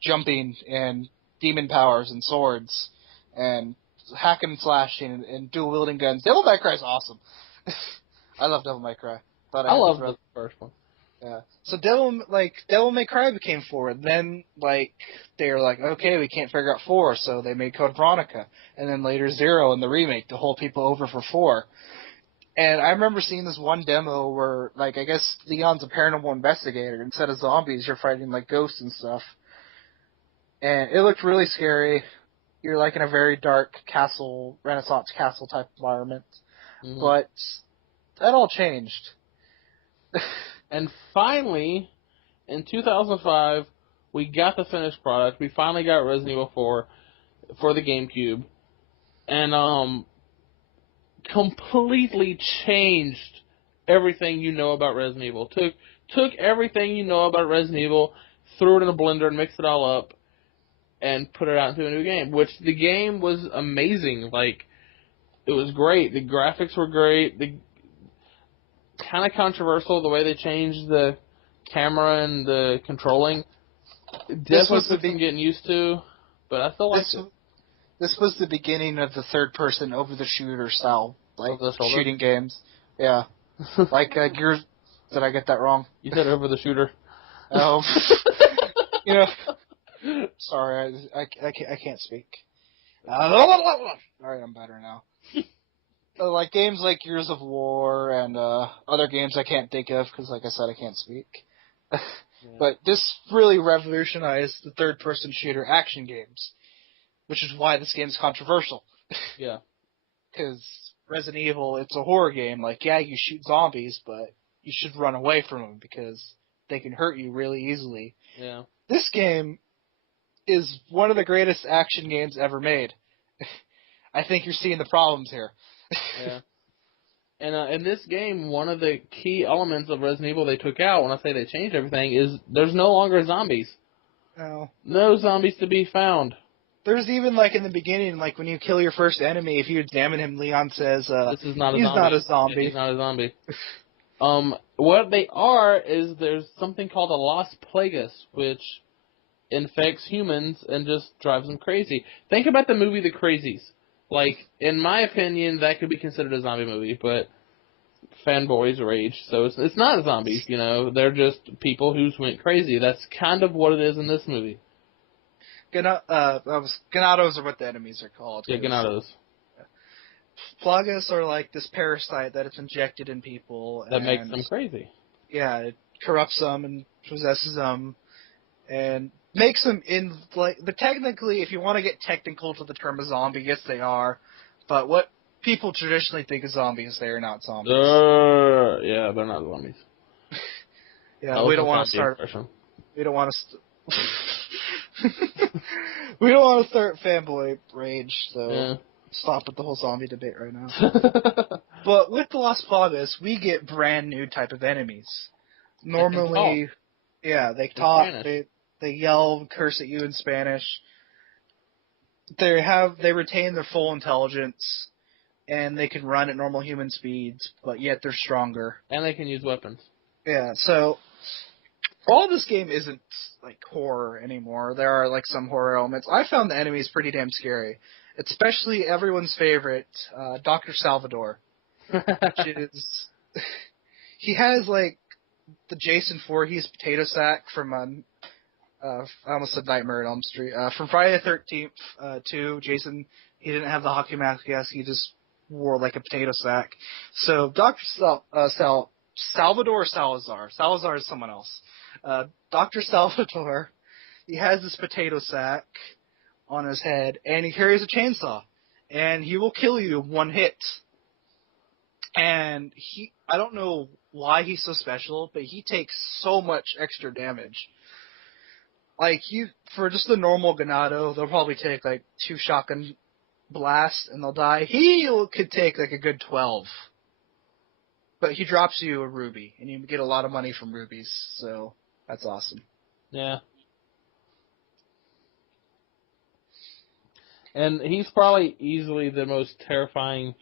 jumping and demon powers and swords and hacking and slashing and dual-wielding guns. Devil May Cry is awesome. I love Devil May Cry. I love the first one. Yeah. So Devil May Cry became 4. Then, like, they were like, okay, we can't figure out 4, so they made Code Veronica. And then later 0 in the remake to hold people over for 4. And I remember seeing this one demo where, like, I guess Leon's a paranormal investigator. Instead of zombies, you're fighting, like, ghosts and stuff. And it looked really scary. You're, like, in a very dark castle, Renaissance castle type environment. Mm-hmm. But that all changed. And finally, in 2005, we got the finished product. We finally got Resident Evil 4 for the GameCube. And, completely changed everything you know about Resident Evil. Took everything you know about Resident Evil, threw it in a blender and mixed it all up, and put it out into a new game. Which the game was amazing. Like, it was great. The graphics were great. Kind of controversial the way they changed the camera and the controlling. Definitely took some getting used to, but I still liked it. This was the beginning of the third-person over-the-shooter style, like, shooting games. Yeah. Like, Gears... Did I get that wrong? You said over-the-shooter. Oh. You know... Sorry, I can't speak. Alright, I'm better now. Like, games like Gears of War and other games I can't think of because, like I said, I can't speak. Yeah. But this really revolutionized the third-person shooter action games, which is why this game's controversial. Yeah. Because Resident Evil, it's a horror game. Like, yeah, you shoot zombies, but you should run away from them because they can hurt you really easily. Yeah. This game is one of the greatest action games ever made. I think you're seeing the problems here. Yeah. And in this game, one of the key elements of Resident Evil they took out, when I say they changed everything, is there's no longer zombies. No. No zombies to be found. There's even, like, in the beginning, like, when you kill your first enemy, if you examine him, Leon says, this is not he's not a zombie. Yeah, he's not a zombie. What they are is there's something called a Las Plagas, which infects humans and just drives them crazy. Think about the movie The Crazies. Like, in my opinion, that could be considered a zombie movie, but fanboys rage, so it's not zombies, you know. They're just people who went crazy. That's kind of what it is in this movie. Ganados are what the enemies are called. Yeah, Ganados. Plagas are like this parasite that it's injected in people. That makes them crazy. Yeah, it corrupts them and possesses them, and makes them but technically, if you want to get technical to the term a zombie, yes they are, but what people traditionally think of zombies, they are not zombies. Yeah, they're not zombies. Yeah, we don't want to start. We don't want to. We don't want to start fanboy rage, so stop with the whole zombie debate right now. But with the Las Plagas, we get brand new type of enemies. Normally, they talk. They yell, curse at you in Spanish. They retain their full intelligence, and they can run at normal human speeds, but yet they're stronger. And they can use weapons. Yeah, so all this game isn't like horror anymore. There are like some horror elements. I found the enemies pretty damn scary, especially everyone's favorite, Dr. Salvador, which is he has like the Jason Voorhees potato sack from I almost said Nightmare on Elm Street. From Friday the 13th, 2, Jason, he didn't have the hockey mask, he just wore like a potato sack. So Dr. Salvador Salazar. Salazar is someone else. Dr. Salvador, he has this potato sack on his head, and he carries a chainsaw. And he will kill you in one hit. And I don't know why he's so special, but he takes so much extra damage. Like, for just the normal Ganado, they'll probably take, like, 2 shotgun blasts and they'll die. He could take, like, a good 12. But he drops you a ruby, and you get a lot of money from rubies, so that's awesome. Yeah. And he's probably easily the most terrifying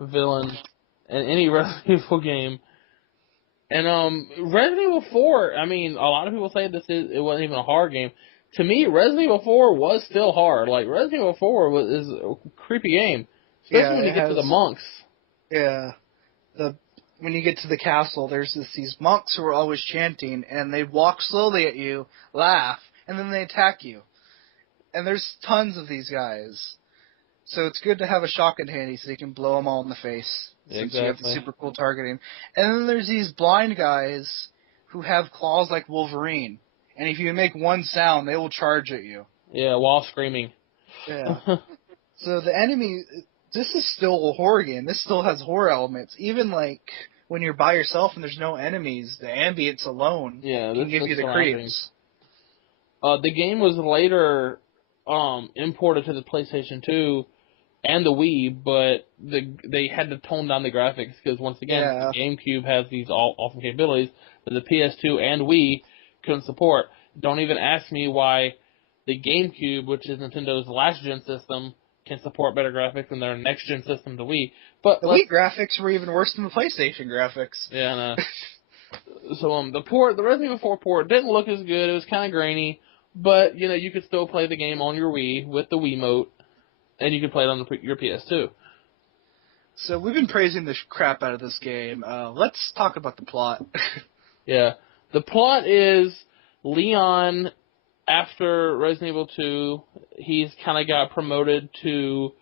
villain in any Resident Evil game. And Resident Evil 4, I mean, a lot of people say it wasn't even a horror game. To me, Resident Evil 4 was still hard. Like, Resident Evil 4 is a creepy game, especially when you get to the monks. Yeah. When you get to the castle, there's these monks who are always chanting, and they walk slowly at you, laugh, and then they attack you. And there's tons of these guys. So it's good to have a shotgun handy so you can blow them all in the face. Since you have the super cool targeting. And then there's these blind guys who have claws like Wolverine. And if you make one sound, they will charge at you. Yeah, while screaming. Yeah. So the enemy, this is still a horror game. This still has horror elements. Even like when you're by yourself and there's no enemies, the ambience alone can give you the creeps. The game was later imported to the PlayStation 2 and the Wii, but they had to tone down the graphics because, once again, the GameCube has these awesome capabilities that the PS2 and Wii couldn't support. Don't even ask me why the GameCube, which is Nintendo's last-gen system, can support better graphics than their next-gen system, the Wii. But the Wii graphics were even worse than the PlayStation graphics. Yeah, I know. So the Resident Evil 4 port didn't look as good. It was kind of grainy, but you could still play the game on your Wii with the Wiimote. And you can play it on your PS2. So we've been praising the crap out of this game. Let's talk about the plot. Yeah. The plot is Leon, after Resident Evil 2, he's kind of got promoted to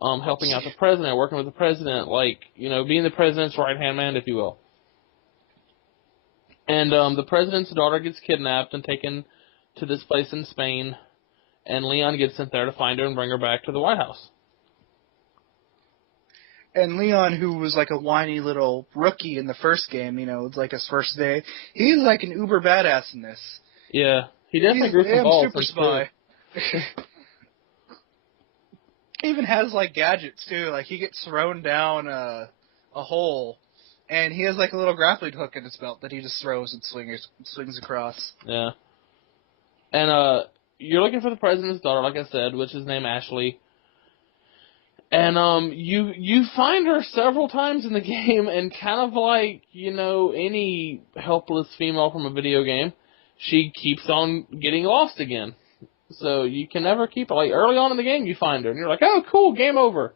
helping out the president, working with the president, being the president's right-hand man, if you will. And the president's daughter gets kidnapped and taken to this place in Spain. And Leon gets sent there to find her and bring her back to the White House. And Leon, who was like a whiny little rookie in the first game, it's like his first day, he's like an uber badass in this. Yeah, he definitely grew some balls. Super spy. He even has like gadgets too. Like he gets thrown down a hole, and he has like a little grappling hook in his belt that he just throws and swings across. Yeah. And you're looking for the president's daughter, like I said, which is named Ashley. And you find her several times in the game, and kind of like, any helpless female from a video game, she keeps on getting lost again. So you can never keep her. Like, early on in the game, you find her, and you're like, oh, cool, game over.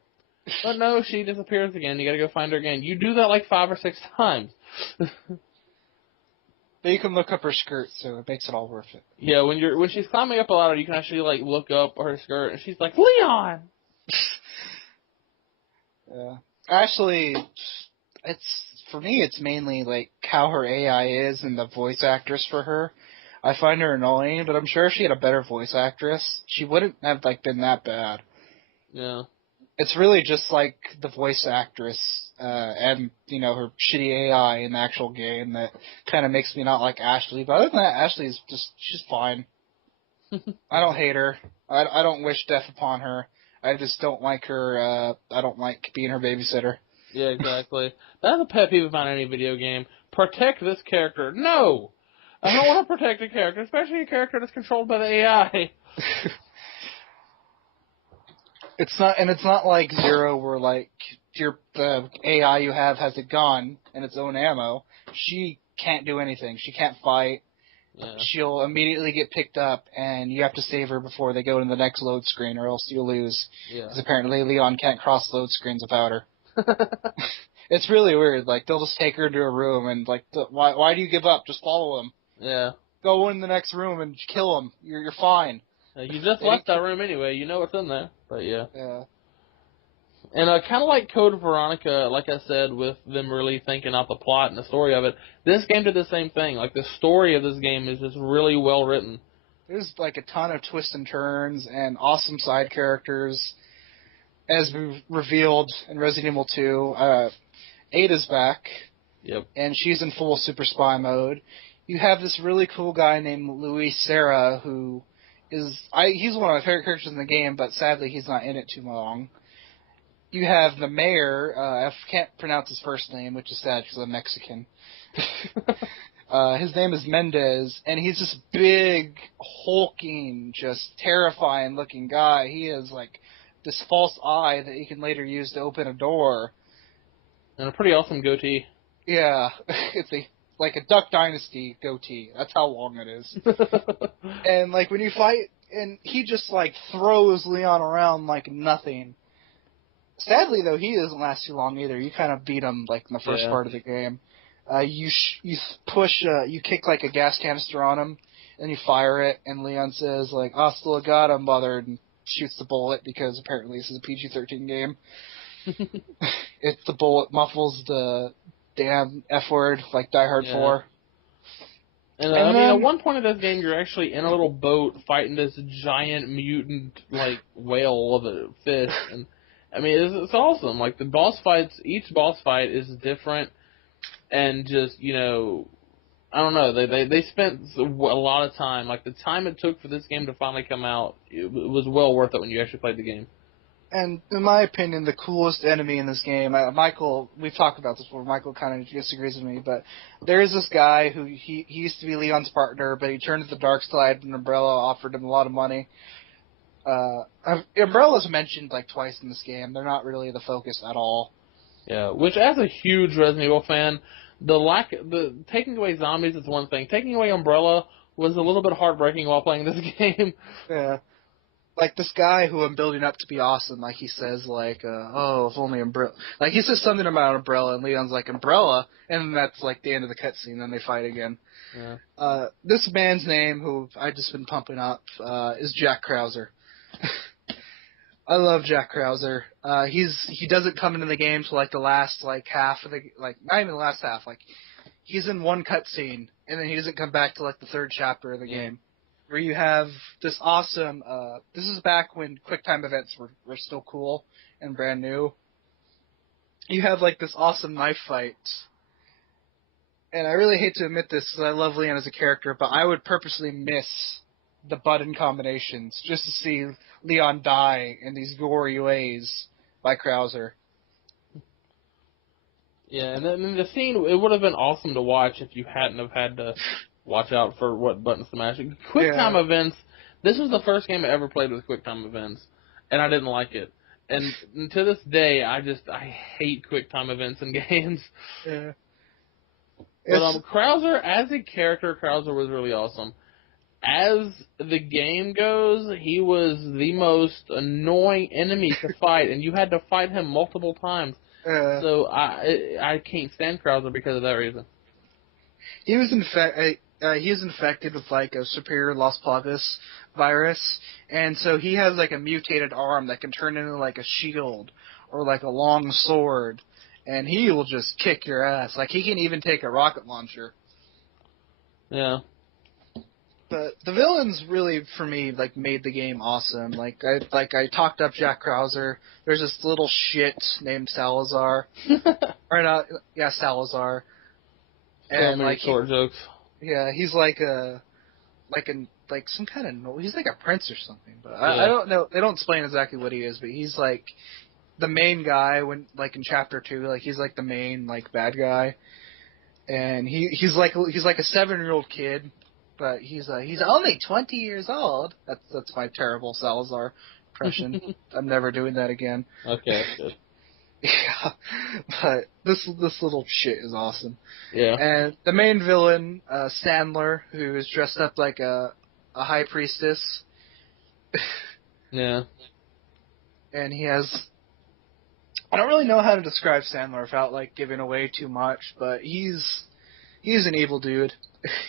But no, she disappears again. You gotta go find her again. You do that like 5 or 6 times. But you can look up her skirt, so it makes it all worth it. Yeah, when she's climbing up a ladder, you can actually like look up her skirt, and she's like, Leon. Yeah, actually, for me, it's mainly like how her AI is and the voice actress for her. I find her annoying, but I'm sure if she had a better voice actress, she wouldn't have been that bad. Yeah. It's really just like the voice actress and her shitty AI in the actual game that kind of makes me not like Ashley. But other than that, Ashley is she's fine. I don't hate her. I don't wish death upon her. I just don't like her. I don't like being her babysitter. Yeah, exactly. That's a pet peeve of mine in any video game. Protect this character. No! I don't want to protect a character, especially a character that's controlled by the AI. It's not like Zero where the AI you have has a gun and its own ammo. She can't do anything. She can't fight. Yeah. She'll immediately get picked up, and you have to save her before they go to the next load screen, or else you'll lose. Yeah. Because apparently Leon can't cross load screens without her. It's really weird. Like, they'll just take her into a room, and why do you give up? Just follow him. Yeah. Go in the next room and kill him. You're fine. You just left that room anyway. You know what's in there. But yeah. Yeah. And kind of like Code Veronica, like I said, with them really thinking out the plot and the story of it, this game did the same thing. Like, the story of this game is just really well written. There's like a ton of twists and turns and awesome side characters. As we revealed in Resident Evil 2, Ada's back. Yep. And she's in full super spy mode. you have this really cool guy named Luis Serra who he's one of my favorite characters in the game, but sadly he's not in it too long. You have the mayor, I can't pronounce his first name, which is sad because I'm Mexican. His name is Mendez, and he's this big, hulking, just terrifying looking guy. He has like this false eye that he can later use to open a door. And a pretty awesome goatee. Yeah, it's like a Duck Dynasty goatee. That's how long it is. And like when you fight, and he just like throws Leon around like nothing. Sadly though, he doesn't last too long either. You kind of beat him like in the first part of the game. You kick like a gas canister on him, and you fire it, and Leon says like "Hasta la gata, mother," and shoots the bullet because apparently this is a PG-13 game. If the bullet muffles the damn F word like Die Hard 4. And I mean, at one point in this game, you're actually in a little boat fighting this giant mutant like whale of a fish, and I mean, it's awesome. Like the boss fights, each boss fight is different, and just I don't know. They spent a lot of time. Like the time it took for this game to finally come out, it was well worth it when you actually played the game. And in my opinion, the coolest enemy in this game, Michael, we've talked about this before, Michael kind of disagrees with me, but there is this guy who, he used to be Leon's partner, but he turned to the dark side and Umbrella offered him a lot of money. Umbrella's mentioned like twice in this game. They're not really the focus at all. Yeah, which as a huge Resident Evil fan, taking away zombies is one thing. Taking away Umbrella was a little bit heartbreaking while playing this game. Yeah. Like, this guy who I'm building up to be awesome, like, he says, like, oh, if only Umbrella... Like, he says something about Umbrella, and Leon's like, Umbrella? And that's, like, the end of the cutscene, then they fight again. Yeah. This man's name, who I've just been pumping up, is Jack Krauser. I love Jack Krauser. He doesn't come into the game till, like, the last, like, half of the... Like, not even the last half, like, he's in one cutscene, and then he doesn't come back till, like, the third chapter of the game. Where you have this awesome, this is back when QuickTime events were still cool and brand new. You have, like, this awesome knife fight. And I really hate to admit this because I love Leon as a character, but I would purposely miss the button combinations just to see Leon die in these gory ways by Krauser. Yeah, and then the scene, it would have been awesome to watch if you hadn't have had to watch out for what buttons to mash. QuickTime events, this was the first game I ever played with QuickTime events, and I didn't like it. And to this day, I hate QuickTime events in games. Yeah. But Krauser, as a character, Krauser was really awesome. As the game goes, he was the most annoying enemy to fight, and you had to fight him multiple times. So I can't stand Krauser because of that reason. He was infected with like a superior Las Plagas virus, and so he has like a mutated arm that can turn into like a shield or like a long sword, and he will just kick your ass. Like he can even take a rocket launcher. Yeah. But the villains really, for me, like made the game awesome. Like I talked up Jack Krauser. There's this little shit named Salazar, or not? Yeah, Salazar. And like short jokes. Yeah, he's like some kind of he's like a prince or something. But I don't know. They don't explain exactly what he is. But he's like the main guy when like in chapter 2. Like he's like the main like bad guy, and he's like a 7-year-old kid. But he's only 20 years old. That's my terrible Salazar impression. I'm never doing that again. Okay, good. Yeah, but this little shit is awesome. Yeah. And the main villain, Sandler, who is dressed up like a high priestess. Yeah. And he has... I don't really know how to describe Sandler without like giving away too much, but he's an evil dude.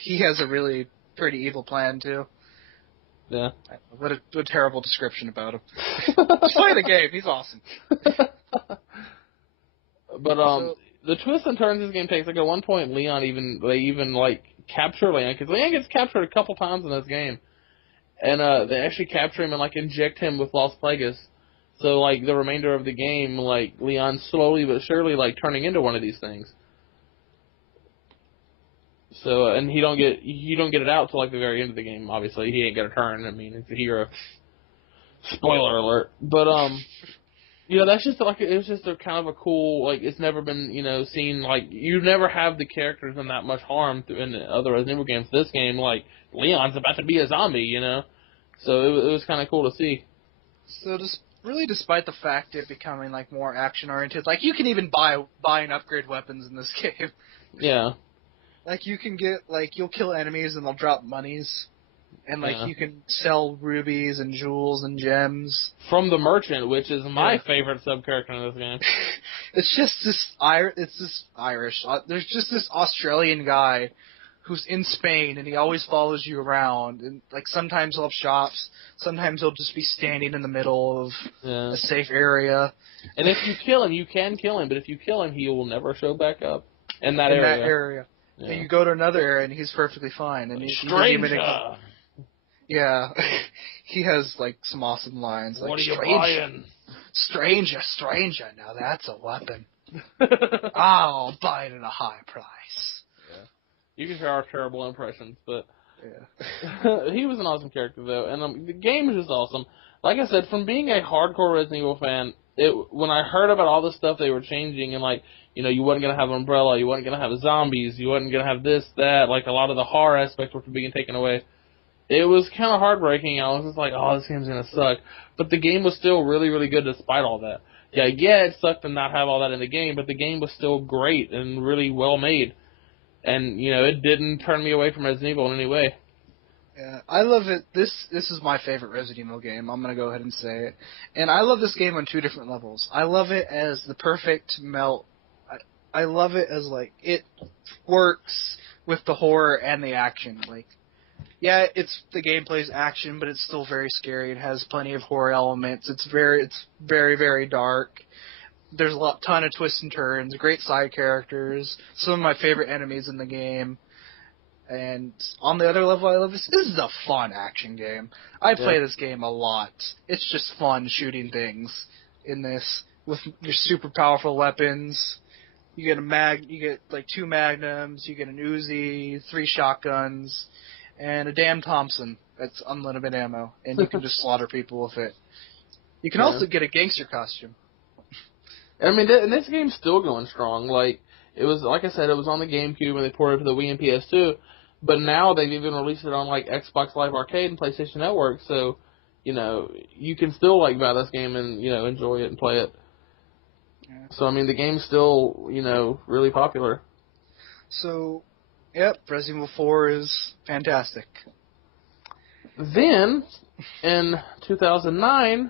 He has a really pretty evil plan too. Yeah. What a terrible description about him. Just play the game. He's awesome. But the twists and turns this game takes, like at one point, they even like capture Leon, because Leon gets captured a couple times in this game, and they actually capture him and like inject him with Las Plagas. So like the remainder of the game, like Leon's slowly but surely like turning into one of these things. So and you don't get it out till like the very end of the game. Obviously, he ain't got a turn. I mean, it's a hero. Spoiler alert. But that's just like it was just a kind of a cool like it's never been seen like you never have the characters in that much harm in the other Resident Evil games. This game like Leon's about to be a zombie, so it was kind of cool to see. So just really, despite the fact it becoming like more action oriented, like you can even buy and upgrade weapons in this game. Yeah. Like you can get you'll kill enemies and they'll drop monies. And, you can sell rubies and jewels and gems. From the merchant, which is my favorite sub-character in this game. It's just this Irish. There's just this Australian guy who's in Spain, and he always follows you around. And, sometimes he'll have shops. Sometimes he'll just be standing in the middle of a safe area. And if you kill him, you can kill him. But if you kill him, he will never show back up in that area. Yeah. And you go to another area, and he's perfectly fine. And Stranger! Yeah, he has some awesome lines. What are you buying? Stranger, now that's a weapon. I'll buy it at a high price. Yeah. You can hear our terrible impressions, but yeah. He was an awesome character though, and the game is just awesome. Like I said, from being a hardcore Resident Evil fan, when I heard about all the stuff they were changing and you wasn't gonna have Umbrella, you wasn't gonna have zombies, you wasn't gonna have this, that, a lot of the horror aspects were being taken away. It was kind of heartbreaking. I was just like, oh, this game's going to suck. But the game was still really, really good despite all that. Yeah, it sucked to not have all that in the game, but the game was still great and really well made. And, it didn't turn me away from Resident Evil in any way. Yeah, I love it. This is my favorite Resident Evil game. I'm going to go ahead and say it. And I love this game on two different levels. I love it as the perfect melt. I love it as, it works with the horror and the action. Yeah, the gameplay's action, but it's still very scary. It has plenty of horror elements. It's very, very dark. There's ton of twists and turns, great side characters, some of my favorite enemies in the game. And on the other level, I love this. This is a fun action game. I play this game a lot. It's just fun shooting things in this with your super powerful weapons. You get 2 magnums, you get an Uzi, 3 shotguns, and a damn Thompson that's unlimited ammo, and you can just slaughter people with it. You can also get a gangster costume. I mean, and this game's still going strong. It was, like I said, it was on the GameCube and they ported it to the Wii and PS2, but now they've even released it on, Xbox Live Arcade and PlayStation Network, so, you can still, buy this game and, enjoy it and play it. Yeah. So, I mean, the game's still, really popular. So... Yep, Resident Evil 4 is fantastic. Then, in 2009,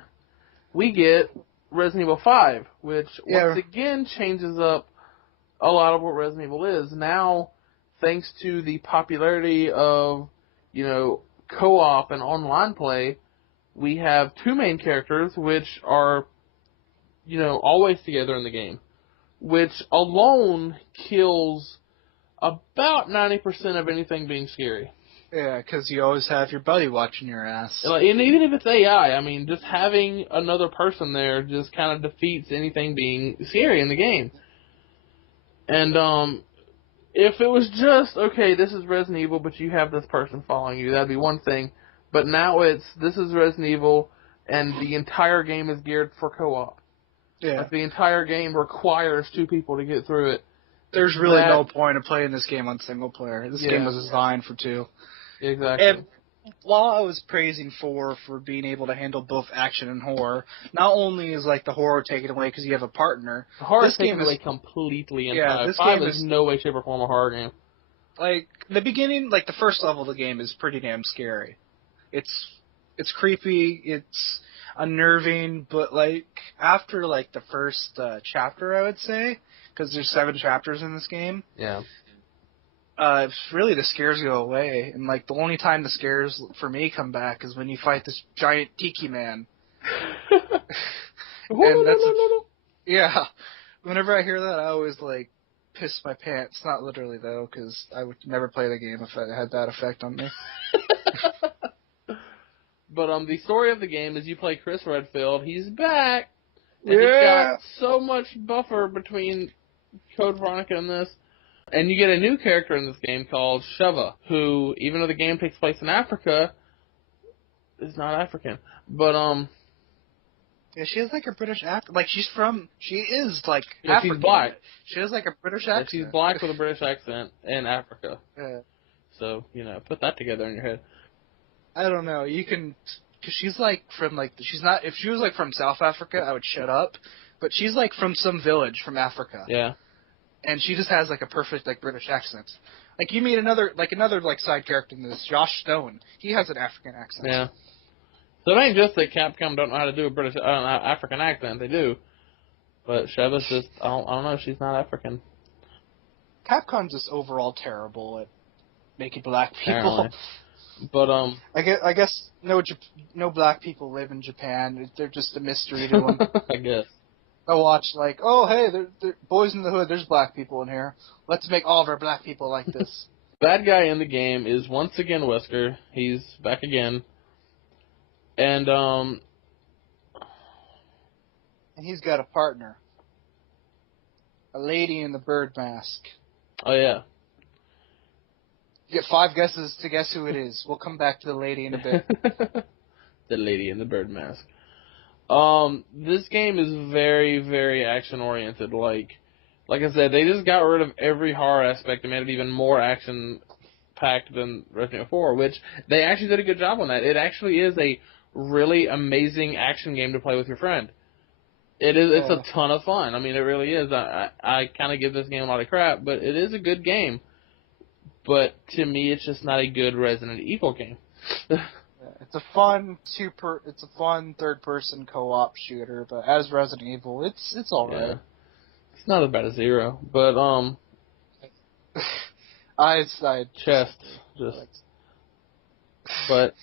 we get Resident Evil 5, which once again changes up a lot of what Resident Evil is. Now, thanks to the popularity of, co-op and online play, we have 2 main characters, which are, always together in the game, which alone kills about 90% of anything being scary. Yeah, because you always have your buddy watching your ass. And even if it's AI, I mean, just having another person there just kind of defeats anything being scary in the game. And if it was just, okay, this is Resident Evil, but you have this person following you, that'd be one thing. But now this is Resident Evil, and the entire game is geared for co-op. Yeah. The entire game requires 2 people to get through it. There's really no point of playing this game on single player. This game was designed for 2. Exactly. And while I was praising 4 for being able to handle both action and horror, not only is the horror taken away because you have a partner, the horror is taken away completely in 5. This 5 game is no way, shape, or form a horror game. The beginning, the first level of the game is pretty damn scary. It's creepy, it's unnerving, but after the first chapter, I would say, because there's 7 chapters in this game. Yeah. Really the scares go away, and the only time the scares for me come back is when you fight this giant tiki man. And that's yeah. Whenever I hear that, I always piss my pants. Not literally though, because I would never play the game if it had that effect on me. But the story of the game is you play Chris Redfield. He's back. And he's got so much buffer between Code Veronica and this. And you get a new character in this game called Sheva, who, even though the game takes place in Africa, is not African. But, Yeah, she has like a British accent. Like she is like yeah, African. she's black. She has like a British Yeah, accent. she's black with a British accent in Africa. Yeah. So, put that together in your head. I don't know. You can, cause she's like from like she's not. If she was like from South Africa, I would shut up. But she's like from some village from Africa. Yeah. And she just has like a perfect like British accent. Like you meet another side character in this, Josh Stone. He has an African accent. Yeah. So it ain't just that Capcom don't know how to do a British African accent. They do. But Sheva's just, I don't know, she's not African. Capcom's just overall terrible at making black people. Apparently. But, I guess no black people live in Japan. They're just a mystery to them. I guess. I watch like, oh hey, they're Boys in the Hood. There's black people in here. Let's make all of our black people like this. Bad guy in the game is once again Wesker. He's back again. And he's got a partner. A lady in the bird mask. Oh, yeah. You get 5 guesses to guess who it is. We'll come back to the lady in a bit. The lady in the bird mask. This game is very, very action-oriented. Like I said, they just got rid of every horror aspect and made it even more action-packed than Resident Evil 4, which they actually did a good job on that. It actually is a really amazing action game to play with your friend. It's a ton of fun. I mean, it really is. I kind of give this game a lot of crap, but it is a good game. But to me, it's just not a good Resident Evil game. It's a fun third-person co-op shooter, but as Resident Evil, it's all right. Yeah. It's not as bad as 0, but chest just. But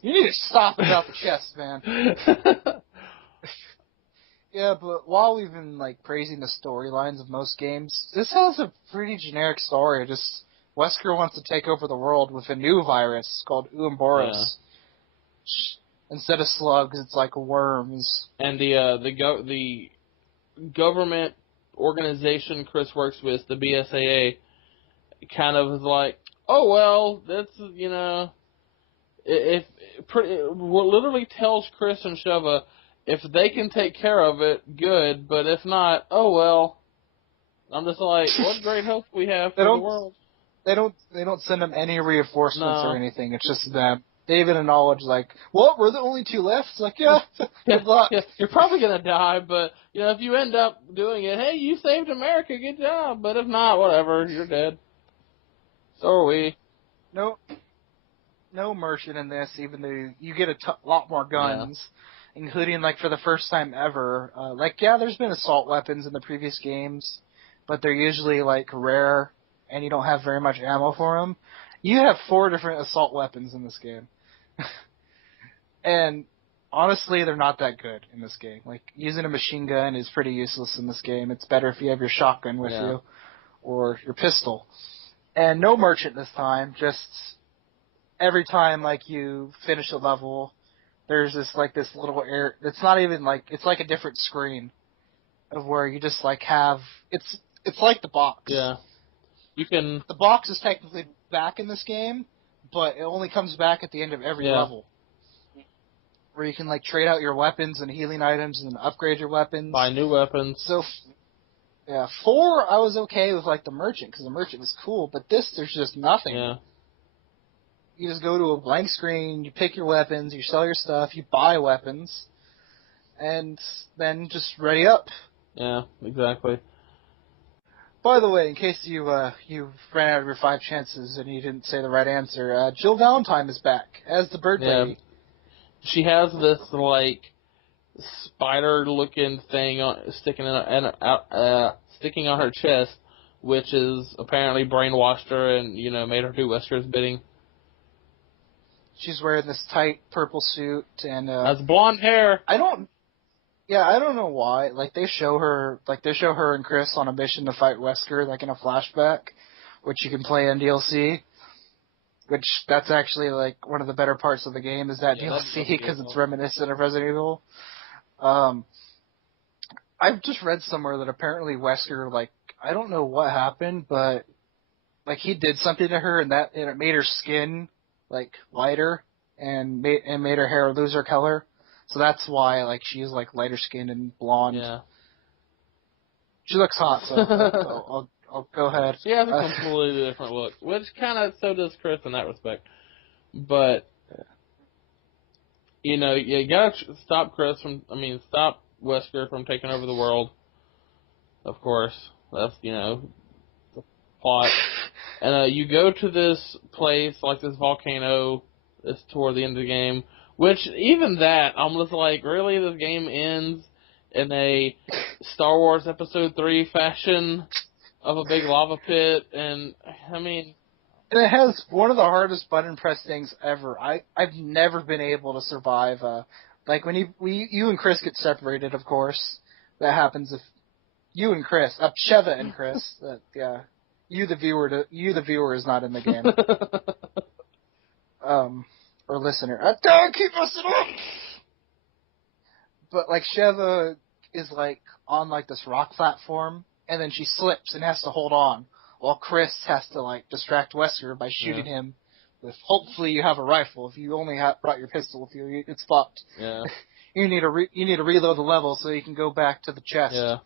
you need to stop about the chest, man. Yeah, but while we've been like praising the storylines of most games, this has a pretty generic story. Just Wesker wants to take over the world with a new virus called Ouroboros. Yeah. Instead of slugs, it's like worms. And the government organization Chris works with, the BSAA, kind of is like, oh well, that's literally tells Chris and Sheva, if they can take care of it, good. But if not, oh well. I'm just like, what great hope we have for the world. They don't send them any reinforcements or anything. It's just them. They even acknowledge, like, what? We're the only 2 left? It's like, yeah, good luck. Yeah, you're probably going to die, but, if you end up doing it, hey, you saved America, good job. But if not, whatever, you're dead. So are we. No merchant in this, even though you get a lot more guns, including, like, for the first time ever. There's been assault weapons in the previous games, but they're usually, like, rare, and you don't have very much ammo for them. You have 4 different assault weapons in this game. And honestly, they're not that good in this game. Like, using a machine gun is pretty useless in this game. It's better if you have your shotgun with you or your pistol. And no merchant this time. Just every time, like, you finish a level, there's this little air. It's not even like, it's like a different screen of where you just, like, have, it's like the box. Yeah. The box is technically back in this game, but it only comes back at the end of every level. Where you can, like, trade out your weapons and healing items and upgrade your weapons. Buy new weapons. So, 4, I was okay with, like, the merchant, because the merchant was cool, but this, there's just nothing. Yeah. You just go to a blank screen, you pick your weapons, you sell your stuff, you buy weapons, and then just ready up. Yeah, exactly. By the way, in case you ran out of your 5 chances and you didn't say the right answer, Jill Valentine is back as the bird lady. She has this, like, spider-looking thing sticking on her chest, which is apparently brainwashed her and, made her do Wesker's bidding. She's wearing this tight purple suit and has blonde hair. I don't know why. Like they show her and Chris on a mission to fight Wesker, like in a flashback, which you can play in DLC. Which that's actually like one of the better parts of the game is that DLC because it's reminiscent of Resident Evil. I've just read somewhere that apparently Wesker, like, I don't know what happened, but like he did something to her, and it made her skin like lighter, and made her hair lose her color. So that's why like she's like lighter skinned and blonde. Yeah. She looks hot, so I'll go ahead. She has a completely different look, which kind of so does Chris in that respect. But you know, you gotta stop stop Wesker from taking over the world. Of course, that's the plot. And you go to this place, like this volcano, it's toward the end of the game, which even that, I'm just like, really, this game ends in a Star Wars Episode 3 fashion of a big lava pit, and, I mean... And it has one of the hardest button press things ever. I've never been able to survive, like when you and Chris get separated, of course. That happens if you and Chris, Sheva and Chris, yeah. You the viewer is not in the game. Or listener. Don't keep messing up! But like Sheva is like on like this rock platform, and then she slips and has to hold on, while Chris has to like distract Wesker by shooting him with. Hopefully you have a rifle. If you only brought your pistol with you, it's fucked. Yeah. You need to reload the level so you can go back to the chest. Yeah.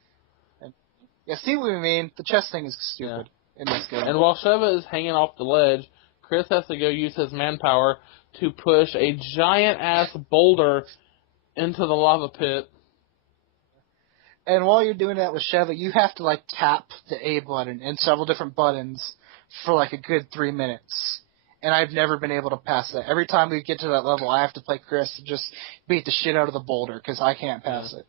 Yeah, see what we mean? The chest thing is stupid in this game. And while Sheva is hanging off the ledge, Chris has to go use his manpower to push a giant-ass boulder into the lava pit. And while you're doing that with Sheva, you have to, like, tap the A button and several different buttons for, like, a good 3 minutes. And I've never been able to pass that. Every time we get to that level, I have to play Chris to just beat the shit out of the boulder, because I can't pass it.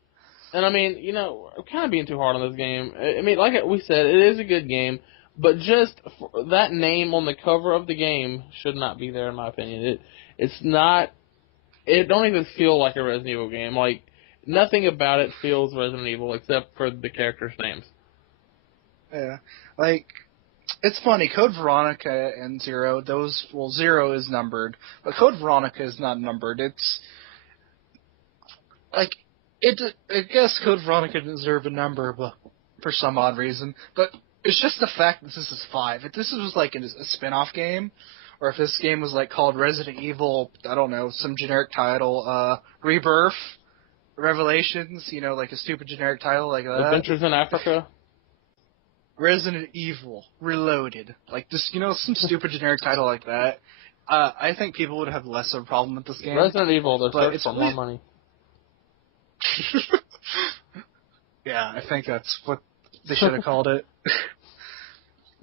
And, I mean, I'm kind of being too hard on this game. I mean, like we said, it is a good game, but just that name on the cover of the game should not be there, in my opinion. It's not... It don't even feel like a Resident Evil game. Like, nothing about it feels Resident Evil except for the characters' names. Yeah. Like, it's funny, Code Veronica and Zero, Zero is numbered, but Code Veronica is not numbered. It's, like, I guess Code Veronica didn't deserve a number, but for some odd reason. But it's just the fact that this is 5. If this was like a spin-off game, or if this game was like called Resident Evil, I don't know, some generic title, Rebirth, Revelations, like a stupid generic title like that. Adventures in Africa? Resident Evil Reloaded. Like this, some stupid generic title like that. I think people would have less of a problem with this game. Resident Evil, they're searching for more really... money. Yeah, I think that's what they should have called it.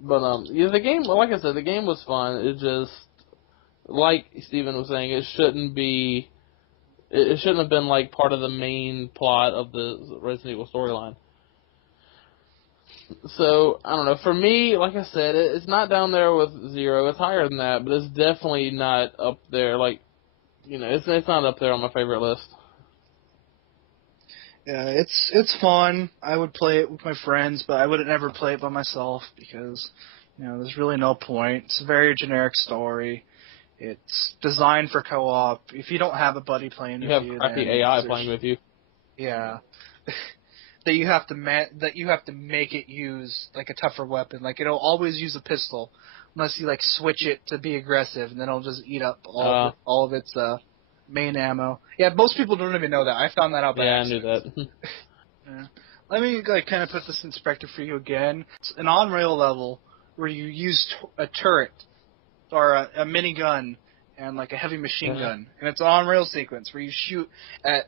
But the game, like I said, the game was fun. It just, like Steven was saying, it shouldn't have been like part of the main plot of the Resident Evil storyline. So I don't know. For me, like I said, it's not down there with Zero. It's higher than that, but it's definitely not up there. Like, it's not up there on my favorite list. Yeah, it's fun. I would play it with my friends, but I would never play it by myself because, there's really no point. It's a very generic story. It's designed for co-op. If you don't have a buddy playing with you, you have crappy AI playing with you. Yeah, that you have to make it use like a tougher weapon. Like it'll always use a pistol unless you like switch it to be aggressive, and then it'll just eat up all of its main ammo. Yeah, most people don't even know that. I found that out by accident. I knew that. Yeah. Let me kind of put this in perspective for you again. It's an on-rail level where you use a turret or a minigun and like a heavy machine gun, and it's an on-rail sequence where you shoot at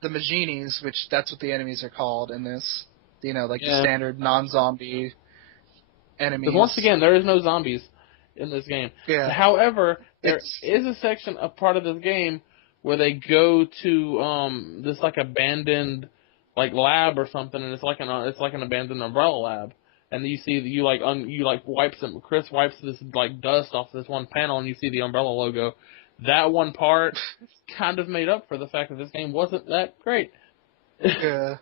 the Maginis, which that's what the enemies are called in this. The standard non-zombie enemies. Because once again, there is no zombies in this game. Yeah. However, there is a section, a part of this game, where they go to this like abandoned like lab or something, and it's like an abandoned umbrella lab, and you see Chris wipes this like dust off this one panel, and you see the umbrella logo. That one part kind of made up for the fact that this game wasn't that great. Yeah.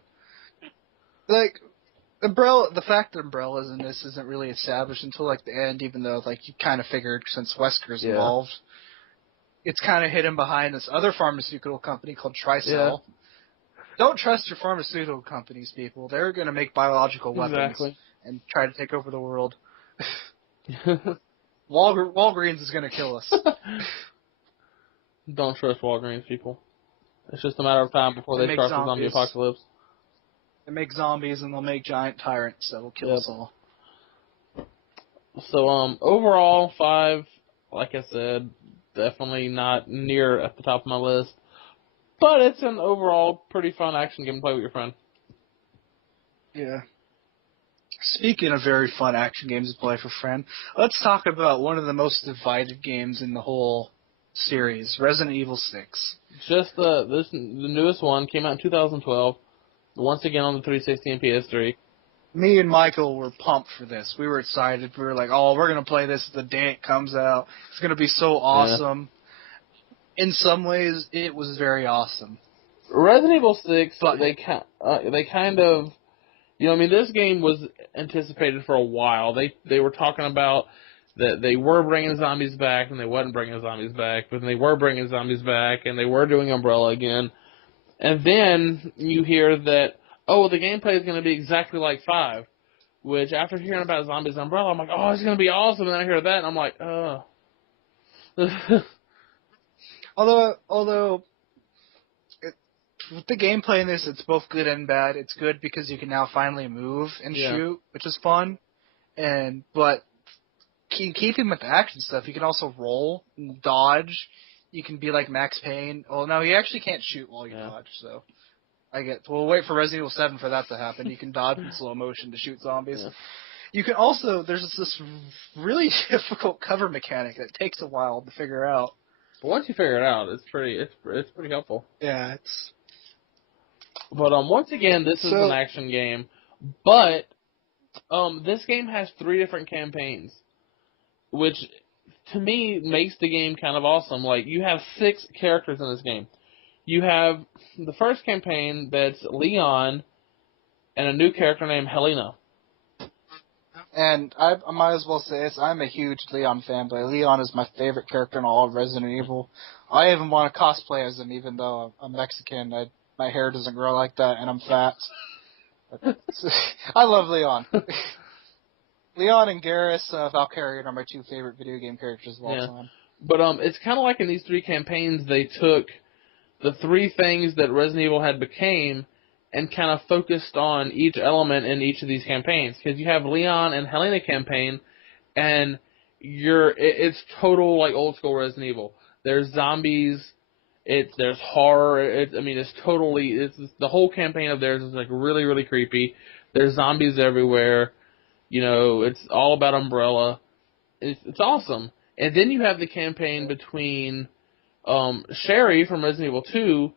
Like, the fact that Umbrella's in this isn't really established until like the end, even though like you kind of figured since Wesker's involved. It's kind of hidden behind this other pharmaceutical company called Tricell. Yeah. Don't trust your pharmaceutical companies, people. They're going to make biological weapons and try to take over the world. Walgreens is gonna kill us. Don't trust Walgreens, people. It's just a matter of time before They they make start the zombie zombies. apocalypse. They make zombies and they'll make giant tyrants that will kill us all. So, overall, 5, like I said, definitely not near at the top of my list. But it's an overall pretty fun action game to play with your friend. Yeah. Speaking of very fun action games to play for friend, let's talk about one of the most divided games in the whole series, Resident Evil 6. Just the newest one came out in 2012. Once again on the 360 and PS3. Me and Michael were pumped for this. We were excited. We were like, oh, we're going to play this the day it comes out. It's going to be so awesome. Yeah. In some ways, it was very awesome. Resident Evil 6, but they kind of, this game was anticipated for a while. They were talking about that they were bringing zombies back, and they wasn't bringing zombies back, but they were bringing zombies back, and they were doing Umbrella again. And then you hear that, the gameplay is going to be exactly like 5, which after hearing about Zombies Umbrella, I'm like, oh, it's going to be awesome. And then I hear that, and I'm like, oh. Although with the gameplay in this, it's both good and bad. It's good because you can now finally move and shoot, which is fun. But keeping with the action stuff, you can also roll and dodge. You can be like Max Payne. Oh, no, you actually can't shoot while you dodge, so we'll wait for Resident Evil 7 for that to happen. You can dodge in slow motion to shoot zombies. Yeah. You can also, there's this really difficult cover mechanic that takes a while to figure out. But once you figure it out, it's pretty helpful. Yeah, it's... But once again, this is an action game, but this game has 3 different campaigns, which to me makes the game kind of awesome. Like, you have 6 characters in this game. You have the first campaign that's Leon and a new character named Helena. And I might as well say this, I'm a huge Leon fanboy. Leon is my favorite character in all of Resident Evil. I even want to cosplay as him, even though I'm Mexican. My hair doesn't grow like that, and I'm fat. I love Leon. Leon and Garrus Valkyrian are my 2 favorite video game characters of all time. But it's kind of like in these 3 campaigns, they took the 3 things that Resident Evil had became and kind of focused on each element in each of these campaigns. Because you have Leon and Helena campaign, and it's total like old school Resident Evil. There's zombies, there's horror. The whole campaign of theirs is like really, really creepy. There's zombies everywhere. It's all about Umbrella. It's awesome. And then you have the campaign between Sherry from Resident Evil 2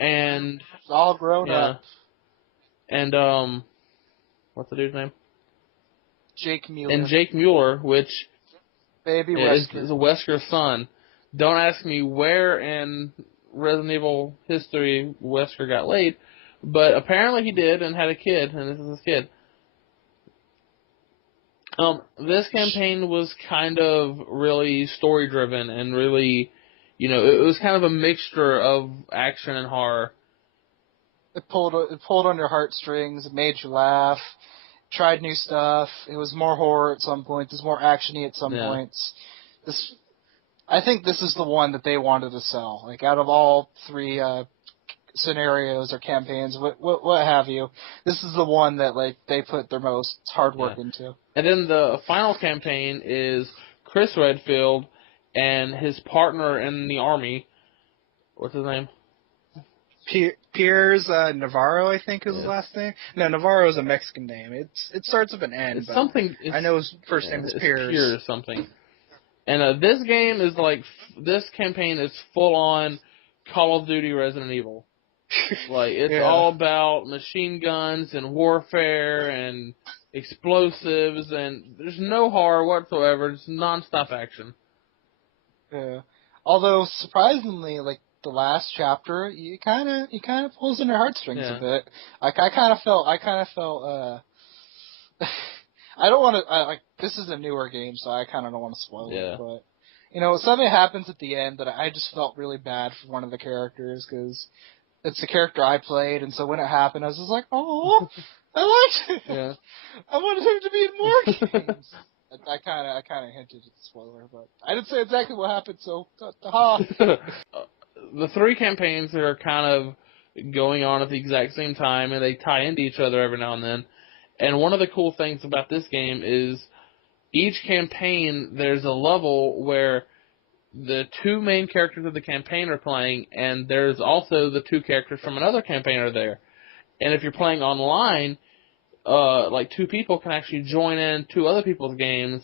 and... It's all grown up. And, what's the dude's name? Jake Mueller. And Jake Mueller, which Baby is Wesker's son. Don't ask me where in Resident Evil history Wesker got laid, but apparently he did and had a kid, and this is his kid. This campaign was kind of really story-driven and really, it was kind of a mixture of action and horror. It pulled on your heartstrings. It made you laugh. Tried new stuff. It was more horror at some points. It was more actiony at some points. I think this is the one that they wanted to sell. Like, out of all 3 scenarios or campaigns, what have you, this is the one that like they put their most hard work into. And then the final campaign is Chris Redfield and his partner in the army. What's his name? Piers Navarro, I think is his last name. No, Navarro is a Mexican name. It starts with an N. It's something. I know his first name is Piers. Piers something. And this game is like, this campaign is full on Call of Duty Resident Evil. Like, it's all about machine guns and warfare and explosives, and there's no horror whatsoever. It's non-stop action. Yeah. Although surprisingly, like the last chapter, you kind of pulls in your heartstrings a bit. I kind of felt. I don't want to. Like, this is a newer game, so I kind of don't want to spoil it. But something happens at the end that I just felt really bad for one of the characters because it's the character I played, and so when it happened, I was just like, oh, I liked it. Yeah. I wanted him to be in more games. I kind of hinted at the spoiler, but I didn't say exactly what happened. So, ha. The 3 campaigns are kind of going on at the exact same time, and they tie into each other every now and then. And one of the cool things about this game is each campaign, there's a level where the 2 main characters of the campaign are playing, and there's also the 2 characters from another campaign are there. And if you're playing online, like 2 people can actually join in 2 other people's games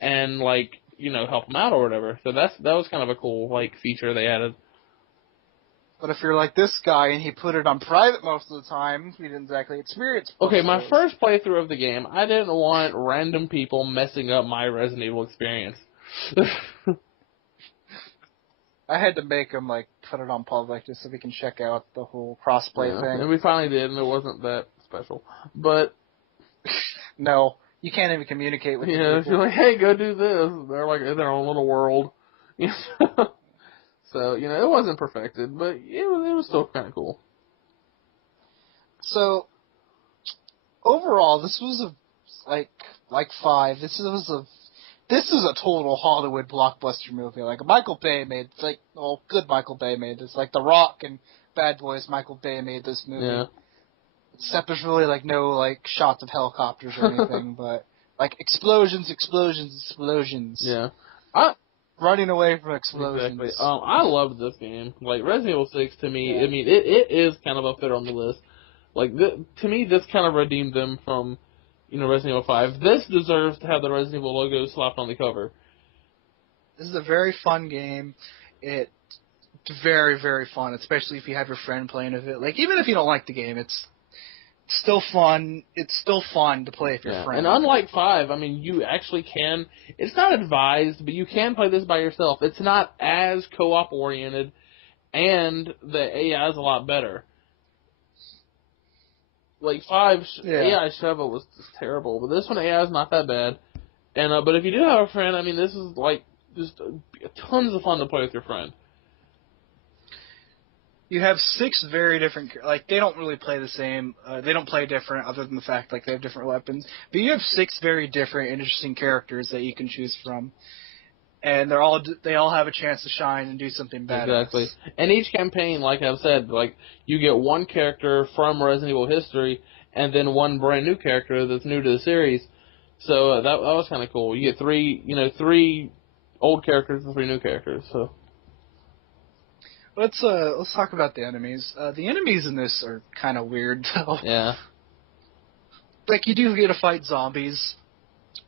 and, like, you know, help them out or whatever. So that was kind of a cool, like, feature they added. But if you're like this guy and he put it on private most of the time, you didn't exactly experience. Okay, my first playthrough of the game, I didn't want random people messing up my Resident Evil experience. I had to make him like put it on public just so we can check out the whole crossplay thing. And we finally did, and it wasn't that special. But no, you can't even communicate with the people. You're like, hey, go do this. They're like in their own little world. So, you know, it wasn't perfected, but it was still kind of cool. So, overall, this was like 5. This is a total Hollywood blockbuster movie. Like Michael Bay made, good Michael Bay made this. Like The Rock and Bad Boys, Michael Bay made this movie. Yeah. Except there's really like no like shots of helicopters or anything, but like explosions. Yeah. Running away from explosions. Exactly. I loved this game. Like, Resident Evil 6, to me, yeah. I mean, it is kind of up there on the list. Like, to me, this kind of redeemed them from, you know, Resident Evil 5. This deserves to have the Resident Evil logo slapped on the cover. This is a very fun game. It's very, very fun, especially if you have your friend playing with it. Like, even if you don't like the game, it's still fun. It's still fun to play with your friend. And unlike 5, I mean, you actually can. It's not advised, but you can play this by yourself. It's not as co-op oriented, and the AI is a lot better. Like 5, AI Sheva was just terrible, but this one AI is not that bad. And but if you do have a friend, I mean, this is like just tons of fun to play with your friend. You have 6 very different, like, they don't really play the same, they don't play different other than the fact, like, they have different weapons. But you have 6 very different, interesting characters that you can choose from. And they all have a chance to shine and do something badass. Exactly. And each campaign, like I've said, like, you get one character from Resident Evil history, and then one brand new character that's new to the series. So that was kind of cool. You get 3 old characters and 3 new characters, so... Let's talk about the enemies. The enemies in this are kind of weird, though. Yeah. Like, you do get to fight zombies,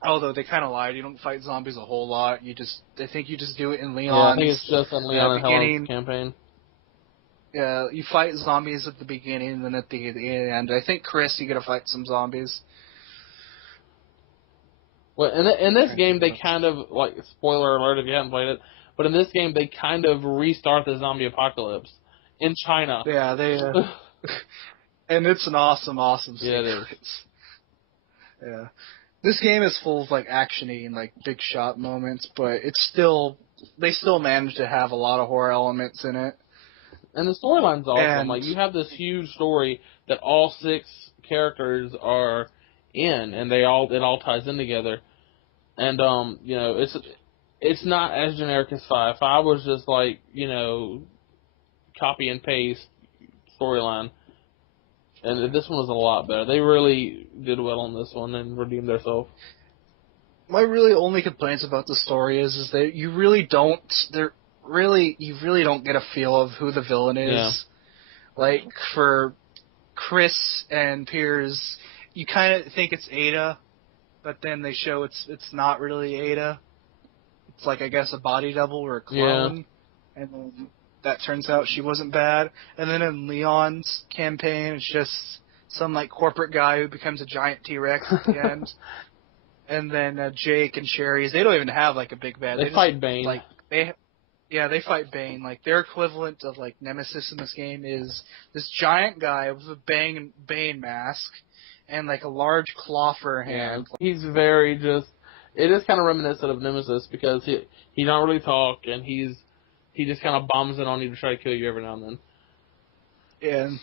although they kind of lied. You don't fight zombies a whole lot. I think you just do it in Leon's. Yeah, I think it's just in Leon and Helen's campaign. Yeah, you fight zombies at the beginning, and then at the end. I think Chris, you get to fight some zombies. Well, in this game, they kind of, like, spoiler alert if you haven't played it, but in this game, they kind of restart the zombie apocalypse in China. Yeah, they... and it's an awesome sequence. Yeah, it is. Yeah. This game is full of, like, action-y and, like, big shot moments, but they still manage to have a lot of horror elements in it. And the storyline's awesome. Like, you have this huge story that all 6 characters are in, and it all ties in together. And, you know, it's not as generic as 5. 5 was just like, you know, copy and paste storyline. And this one was a lot better. They really did well on this one and redeemed themselves. My really only complaints about the story is that you really don't get a feel of who the villain is. Yeah. Like, for Chris and Piers, you kind of think it's Ada, but then they show it's not really Ada. It's like, I guess, a body double or a clone. Yeah. And then that turns out she wasn't bad. And then in Leon's campaign, it's just some, like, corporate guy who becomes a giant T-Rex at the end. And then Jake and Sherry's, they don't even have, like, a big bad. They fight Bane. Like, they fight Bane. Like, their equivalent of, like, Nemesis in this game is this giant guy with a Bane mask and, like, a large claw for a hand. Yeah. He's very just... It is kind of reminiscent of Nemesis because he don't really talk, and he just kind of bombs it on you to try to kill you every now and then.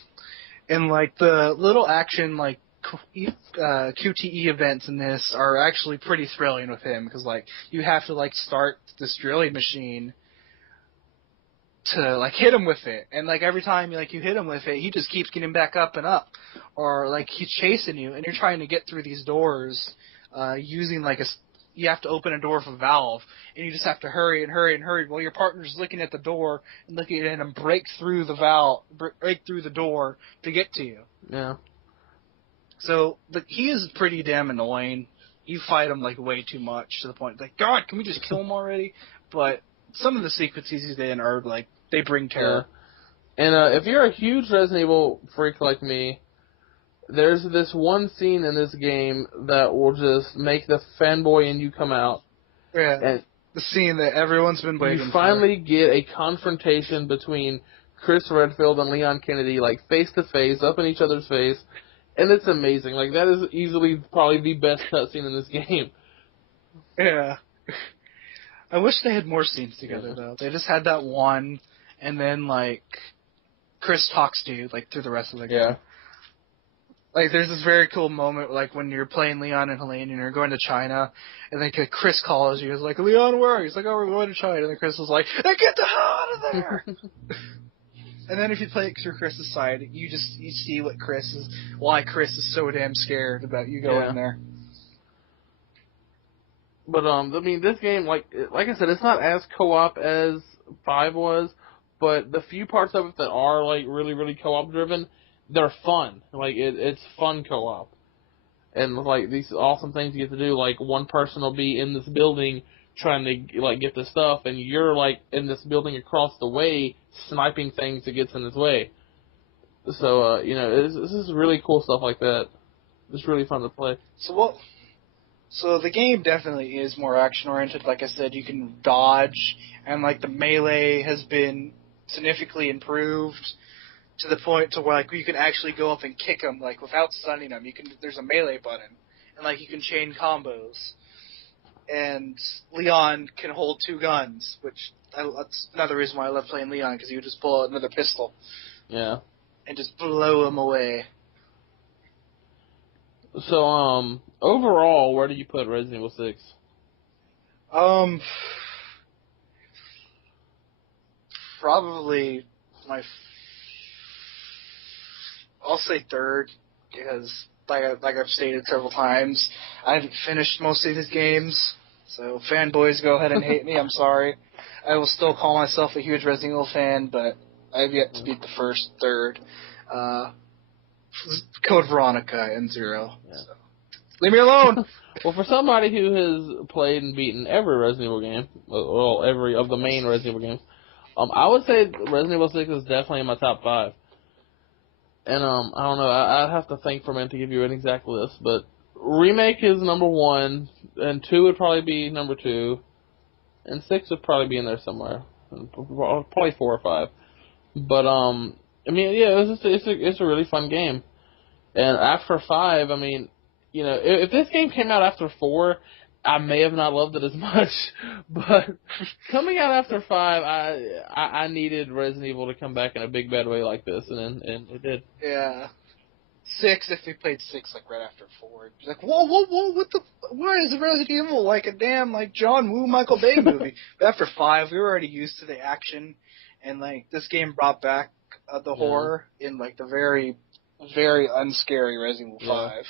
And like, the little action, like, QTE events in this are actually pretty thrilling with him because like you have to like start this drilling machine to like hit him with it, and like every time like you hit him with it, he just keeps getting back up and up, or like he's chasing you and you're trying to get through these doors using like you have to open a door with a valve, and you just have to hurry and hurry and hurry while your partner's looking at the door and looking at him break through the break through the door to get to you. Yeah. So he is pretty damn annoying. You fight him like way too much to the point like, God, can we just kill him already? But some of the sequences he's in are like they bring terror. Yeah. And if you're a huge Resident Evil freak like me, there's this one scene in this game that will just make the fanboy in you come out. Yeah. And the scene that everyone's been waiting for. You finally get a confrontation between Chris Redfield and Leon Kennedy, like face to face, up in each other's face, and it's amazing. Like that is easily probably the best cutscene in this game. Yeah. I wish they had more scenes together though. They just had that one, and then like Chris talks to you like through the rest of the game. Yeah. Like there's this very cool moment like when you're playing Leon and Helene and you're going to China, and then Chris calls you. He's like, Leon, where are you? He's like, oh, we're going to China. And then Chris was like, hey, get the hell out of there! And then if you play it through Chris's side, you see why Chris is so damn scared about you going there. But I mean, this game, like I said, it's not as co-op as 5 was, but the few parts of it that are like really, really co-op driven, they're fun. Like it's fun co-op, and like these awesome things you get to do. Like one person will be in this building trying to like get the stuff, and you're like in this building across the way sniping things that gets in his way. So this is really cool stuff like that. It's really fun to play. So the game definitely is more action-oriented. Like I said, you can dodge, and like the melee has been significantly improved to the point to where like you can actually go up and kick them like without stunning them. There's a melee button, and like you can chain combos. And Leon can hold 2 guns, which that's another reason why I love playing Leon, because you would just pull out another pistol. Yeah. And just blow him away. So, overall, where do you put Resident Evil 6? Probably I'll say 3rd, because like I've stated several times, I haven't finished most of these games, so fanboys go ahead and hate me, I'm sorry. I will still call myself a huge Resident Evil fan, but I've yet to beat the first 3rd. Code Veronica and 0. Yeah. So. Leave me alone! Well, for somebody who has played and beaten every Resident Evil game, well, every of the main Resident Evil games, I would say Resident Evil 6 is definitely in my top 5. And, I don't know, I'd have to think for a minute to give you an exact list, but Remake is number 1, and 2 would probably be number 2, and 6 would probably be in there somewhere. Probably 4 or 5. But, I mean, yeah, it's a really fun game. And after 5, I mean, if this game came out after 4, I may have not loved it as much. But coming out after 5, I needed Resident Evil to come back in a big bad way like this, and it did. Yeah. 6, if we played 6 like right after 4, it'd be like, whoa, why is Resident Evil like a damn like John Woo Michael Bay movie? But after 5, we were already used to the action, and like this game brought back the horror in like the very, very unscary Resident Evil 5.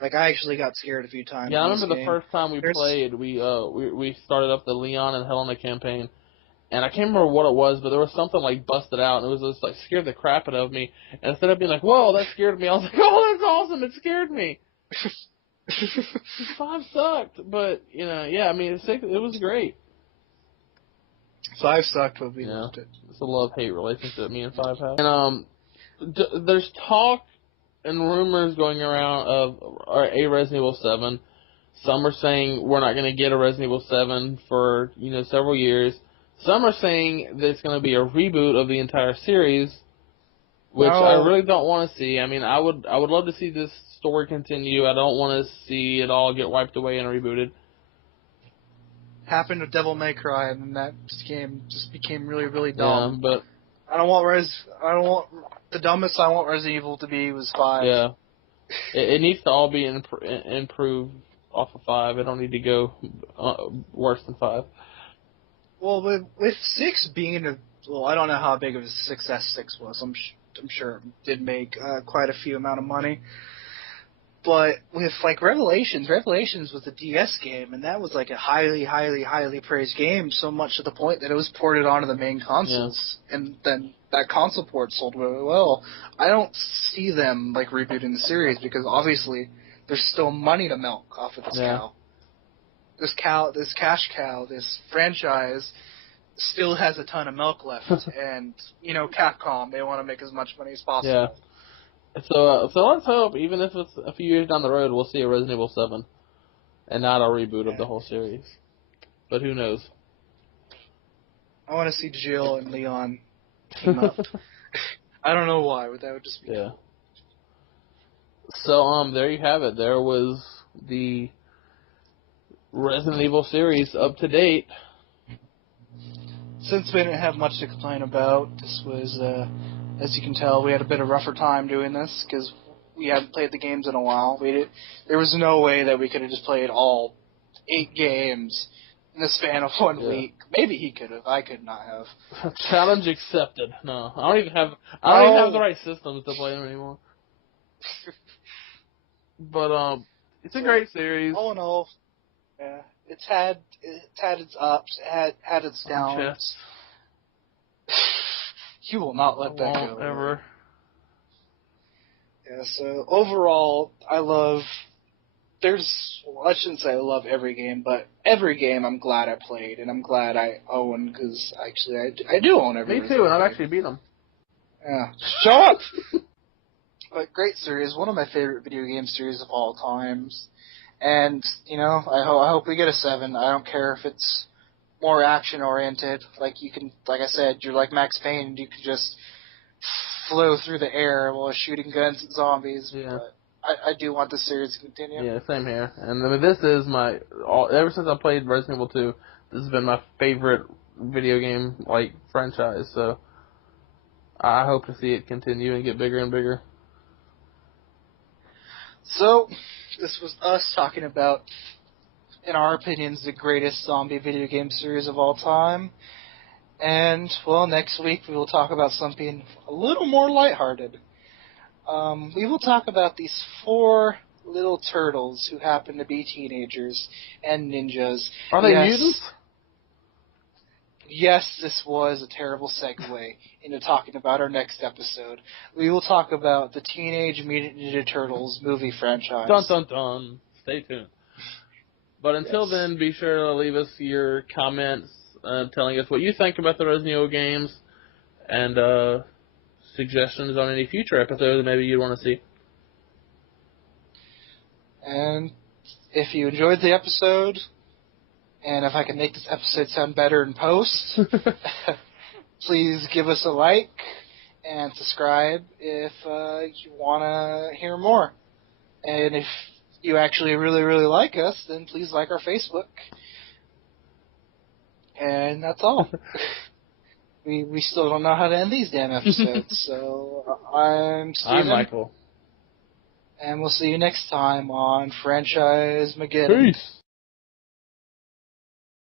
Like I actually got scared a few times. Yeah, I remember the first time we played, we started up the Leon and Helena campaign, and I can't remember what it was, but there was something like busted out, and it was just like scared the crap out of me. And instead of being like, "Whoa, that scared me," I was like, "Oh, that's awesome! It scared me." 5 sucked, but yeah, I mean, 6, it was great. 5 sucked, but we loved it. It's a love-hate relationship me and 5 have. And there's talk and rumors going around of a Resident Evil 7. Some are saying we're not going to get a Resident Evil 7 for several years. Some are saying that it's going to be a reboot of the entire series, which I really don't want to see. I mean, I would love to see this story continue. I don't want to see it all get wiped away and rebooted. Happened with Devil May Cry, and then that game just became really, really dumb. Yeah, but the dumbest I want Resident Evil to be was 5. Yeah. It needs to all be improved off of 5. It don't need to go worse than 5. Well, with 6 being I don't know how big of a success 6 was. I'm sure it did make quite a few amount of money. But with like Revelations was a DS game, and that was like a highly, highly, highly praised game, so much to the point that it was ported onto the main consoles, and then that console port sold really well. I don't see them like rebooting the series because obviously there's still money to milk off of this cow. This cash cow, this franchise still has a ton of milk left, and Capcom, they want to make as much money as possible. Yeah. So let's hope, even if it's a few years down the road, we'll see a Resident Evil 7, and not a reboot of the whole series. But who knows? I want to see Jill and Leon team up. I don't know why, but that would just be cool. So there you have it. There was the Resident Evil series up to date. Since we didn't have much to complain about, this was, as you can tell, we had a bit of rougher time doing this because we hadn't played the games in a while. There was no way that we could have just played all 8 games in the span of 1 week. Maybe he could have. I could not have. Challenge accepted. No, I don't even have the right systems to play them anymore. But it's a great series. All in all, yeah, it's had its ups, had its downs. You will not let that go. Ever. Yeah, so overall, I shouldn't say I love every game, but every game I'm glad I played, and I'm glad I own, because actually I do own every game. Me too, and I've actually beat them. Yeah. Shut up! But great series, one of my favorite video game series of all times. And, I hope we get a 7. I don't care if it's more action-oriented. Like I said, you're like Max Payne, and you can just flow through the air while shooting guns at zombies. Yeah. But I do want this series to continue. Yeah, same here. And I mean, this is ever since I played Resident Evil 2, this has been my favorite video game, franchise. So I hope to see it continue and get bigger and bigger. So, this was us talking about, in our opinions, the greatest zombie video game series of all time. And, well, next week we will talk about something a little more lighthearted. We will talk about these 4 little turtles who happen to be teenagers and ninjas. Are they mutants? Yes, this was a terrible segue into talking about our next episode. We will talk about the Teenage Mutant Ninja Turtles movie franchise. Dun dun dun. Stay tuned. But until then, be sure to leave us your comments telling us what you think about the Resident Evil games and suggestions on any future episodes that maybe you'd want to see. And if you enjoyed the episode, and if I can make this episode sound better in post, please give us a like and subscribe if you want to hear more. And if you actually really, really like us, then please like our Facebook. And that's all. We still don't know how to end these damn episodes. So I'm Steven. I'm Michael. And we'll see you next time on Franchisemageddon. Peace.